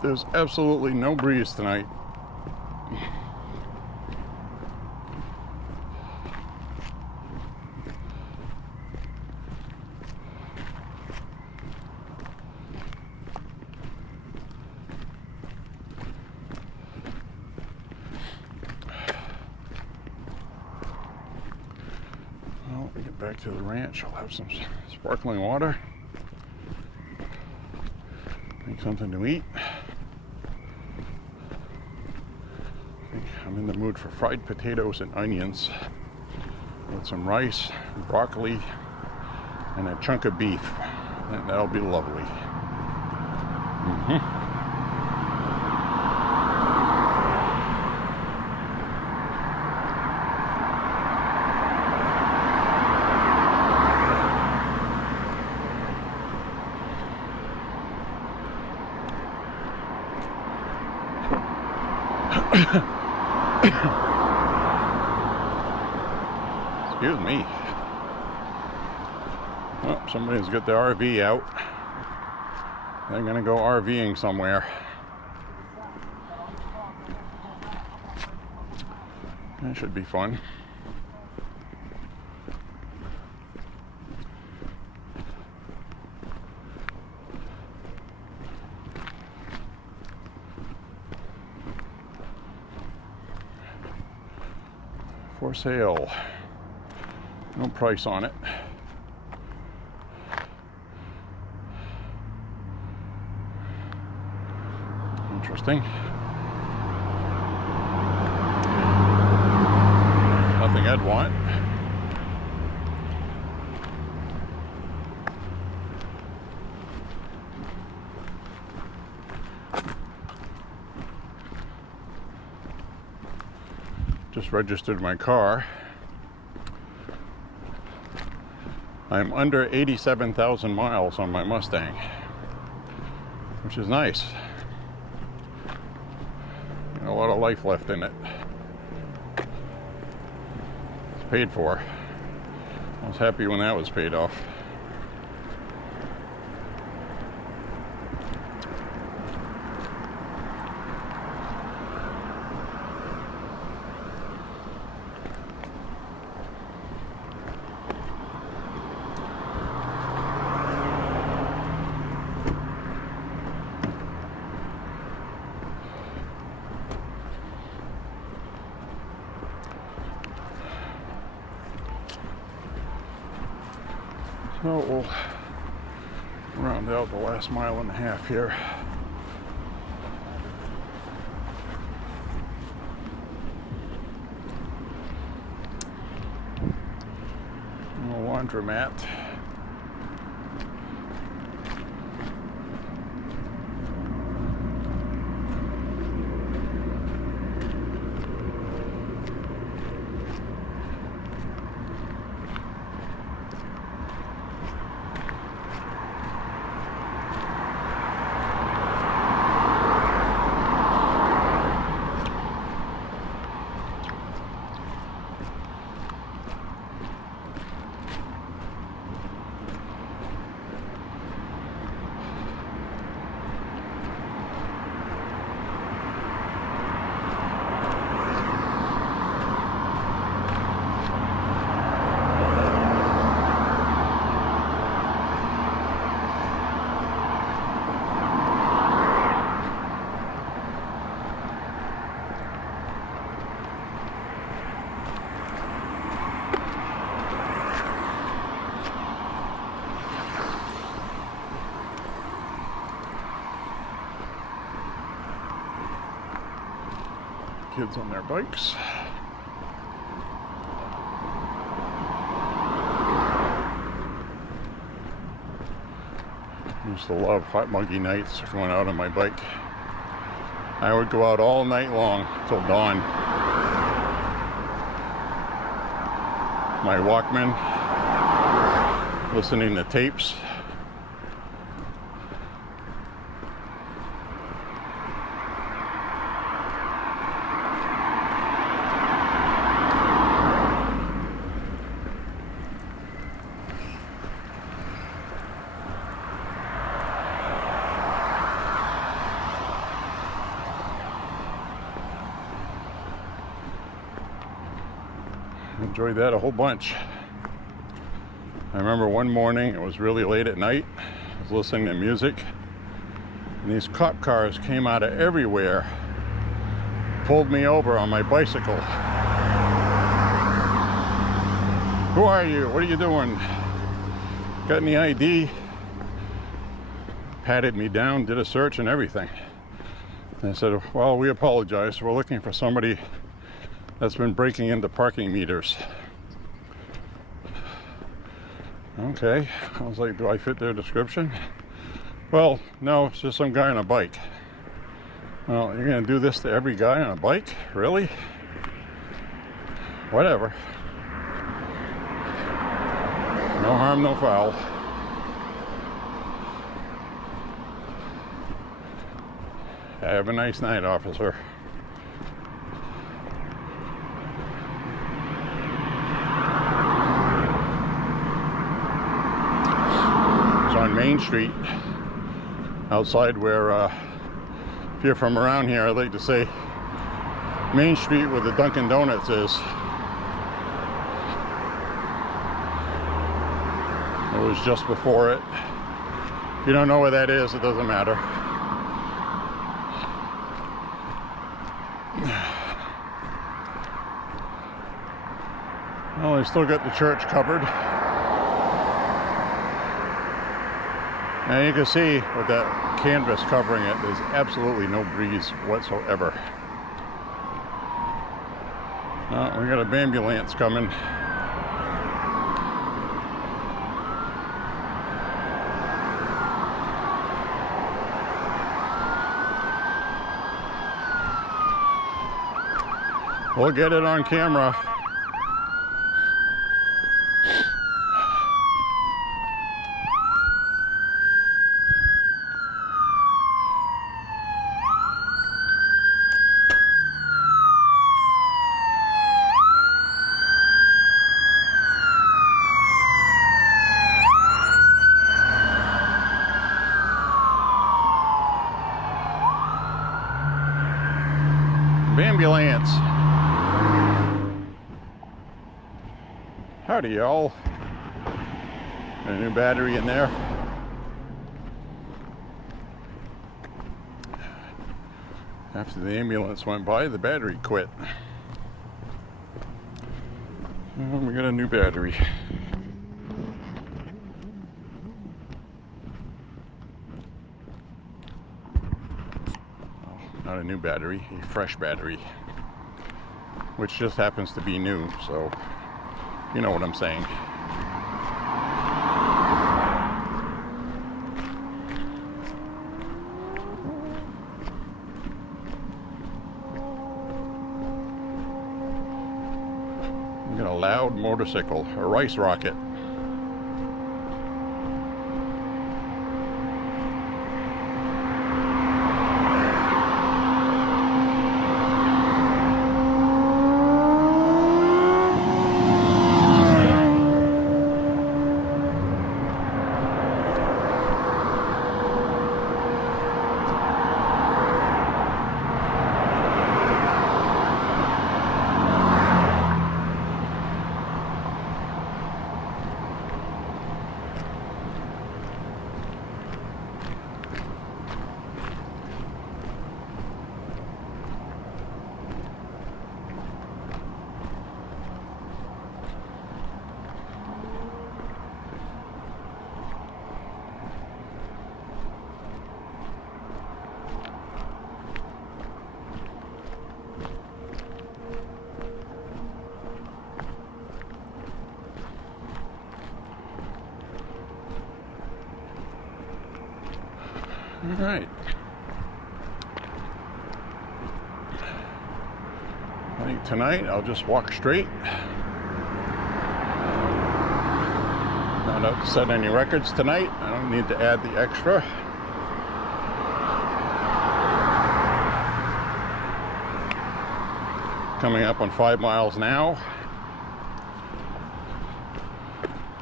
There's absolutely no breeze tonight. Well, we get back to the ranch. I'll have some sparkling water. Make something to eat. I'm in the mood for fried potatoes and onions with some rice, broccoli, and a chunk of beef. That'll be lovely. Excuse me. Well, somebody's got the RV out. They're gonna go RVing somewhere. That should be fun. For sale. No price on it. Interesting. Nothing I'd want. Just registered my car. I'm under 87,000 miles on my Mustang, which is nice. A lot of life left in it. It's paid for. I was happy when that was paid off. So we'll round out the last mile and a half here. A laundromat. Kids on their bikes. Used to love hot muggy nights going out on my bike. I would go out all night long till dawn. My Walkman, listening to tapes. Enjoyed that a whole bunch. I remember one morning, it was really late at night, I was listening to music, and these cop cars came out of everywhere, pulled me over on my bicycle. Who are you? What are you doing? Got any ID? Patted me down, did a search and everything. And I said, well, we apologize. We're looking for somebody that's been breaking into parking meters. Okay, I was like, do I fit their description? Well, no, it's just some guy on a bike. Well, you're gonna do this to every guy on a bike? Really? Whatever. No harm, no foul. Have a nice night, officer. On Main Street, outside where, if you're from around here, I'd like to say Main Street where the Dunkin' Donuts is. It was just before it. If you don't know where that is, it doesn't matter. Well, I still got the church covered. And you can see with that canvas covering it, there's absolutely no breeze whatsoever. We got a ambulance coming. We'll get it on camera. Ambulance. Howdy, y'all. Got a new battery in there. After the ambulance went by, the battery quit. We got a new battery. Not a new battery, a fresh battery, which just happens to be new, so you know what I'm saying. We got a loud motorcycle, a rice rocket. All right. I think tonight I'll just walk straight. Not out to set any records tonight. I don't need to add the extra. Coming up on 5 miles now.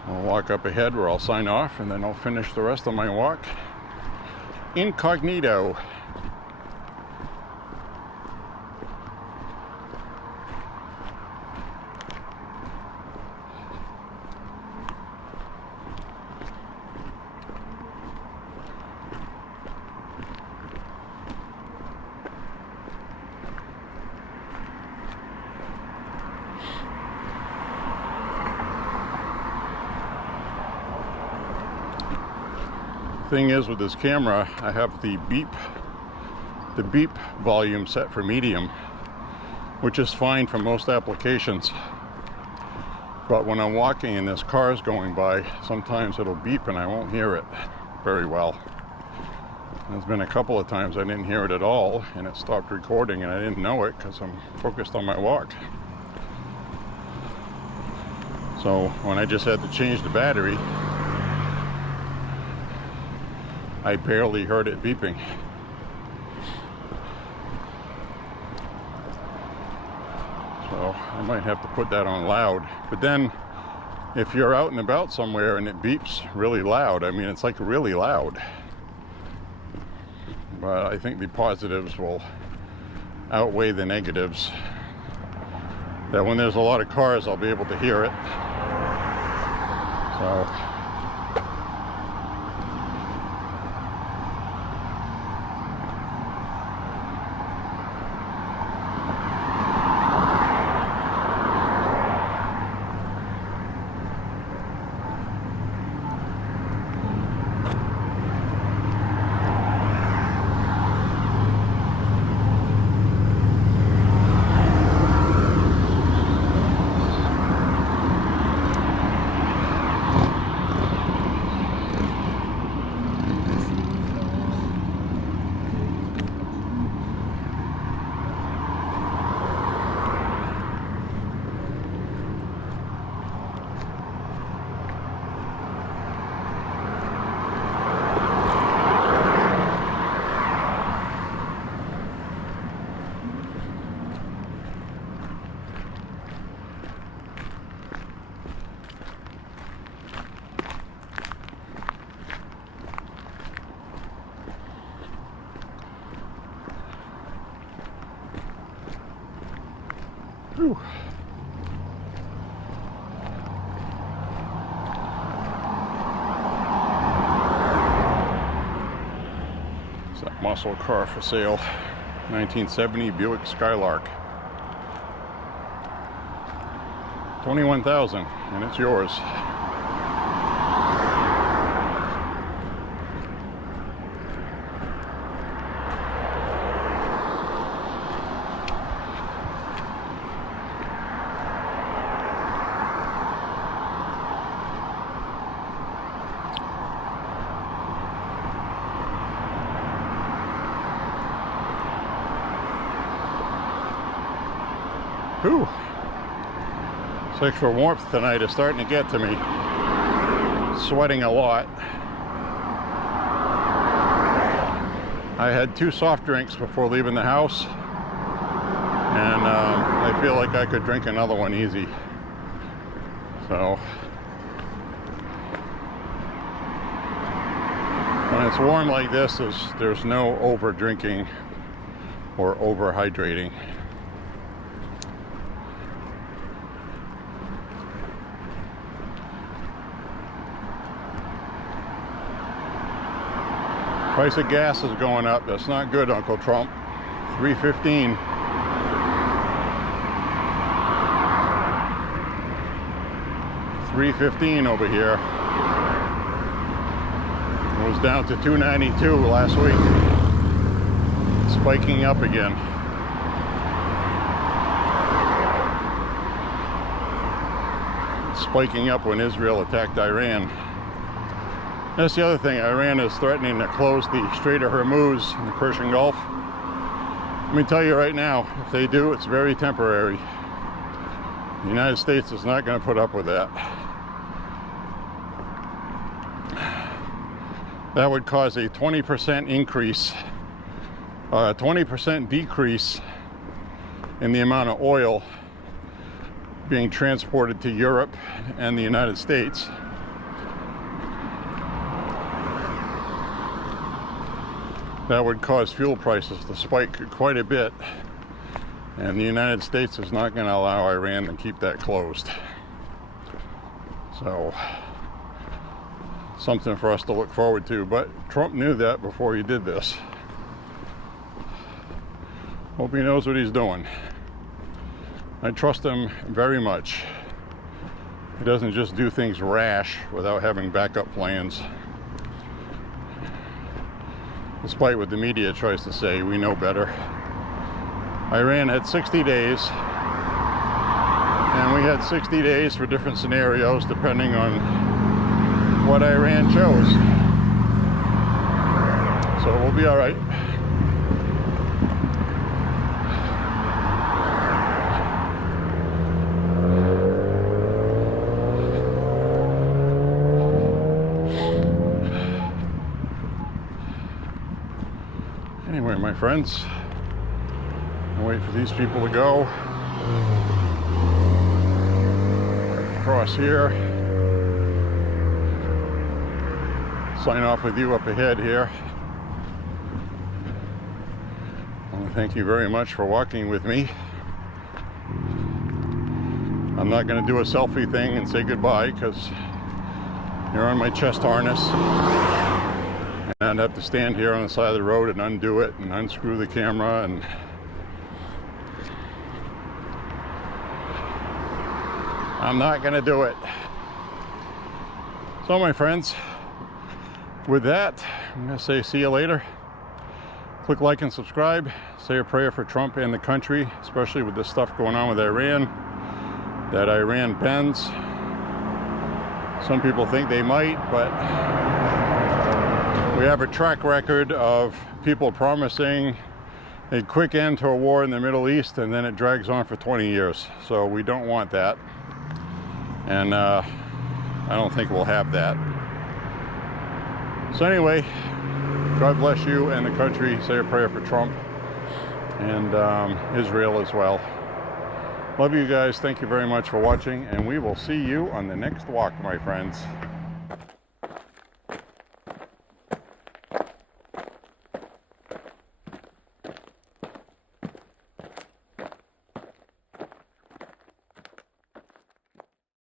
I'll walk up ahead where I'll sign off, and then I'll finish the rest of my walk incognito. Thing is, with this camera, I have the beep volume set for medium, which is fine for most applications. But when I'm walking and this car is going by, sometimes it'll beep and I won't hear it very well. There's been a couple of times I didn't hear it at all and it stopped recording and I didn't know it because I'm focused on my walk. So when I just had to change the battery, I barely heard it beeping. So I might have to put that on loud. But then if you're out and about somewhere and it beeps really loud, I mean, it's like really loud. But I think the positives will outweigh the negatives. That when there's a lot of cars, I'll be able to hear it. So Whew. It's that muscle car for sale. 1970 Buick Skylark. $21,000, and it's yours. Whew. This extra warmth tonight is starting to get to me. Sweating a lot. I had 2 soft drinks before leaving the house, and I feel like I could drink another one easy. So when it's warm like this, there's no over drinking or over hydrating. Price of gas is going up. That's not good, Uncle Trump. $3.15. $3.15 over here. It was down to $2.92 last week. It's spiking up again. It's spiking up when Israel attacked Iran. That's the other thing. Iran is threatening to close the Strait of Hormuz in the Persian Gulf. Let me tell you right now, if they do, it's very temporary. The United States is not going to put up with that. That would cause a 20% increase, 20% decrease in the amount of oil being transported to Europe and the United States. That would cause fuel prices to spike quite a bit, and the United States is not going to allow Iran to keep that closed. So, something for us to look forward to, but Trump knew that before he did this. Hope he knows what he's doing. I trust him very much. He doesn't just do things rash without having backup plans. Despite what the media tries to say, we know better. Iran had 60 days, and we had 60 days for different scenarios depending on what Iran chose. So we'll be all right. Anyway, my friends, I'll wait for these people to go. Across here. Sign off with you up ahead here. I want to thank you very much for walking with me. I'm not going to do a selfie thing and say goodbye because you're on my chest harness. And I'd have to stand here on the side of the road and undo it and unscrew the camera, and I'm not going to do it. So my friends, with that, I'm going to say see you later. Click like and subscribe. Say a prayer for Trump and the country, especially with this stuff going on with Iran, that Iran bends. Some people think they might, but we have a track record of people promising a quick end to a war in the Middle East, and then it drags on for 20 years. So we don't want that. And I don't think we'll have that. So anyway, God bless you and the country. Say a prayer for Trump and Israel as well. Love you guys. Thank you very much for watching, and we will see you on the next walk, my friends.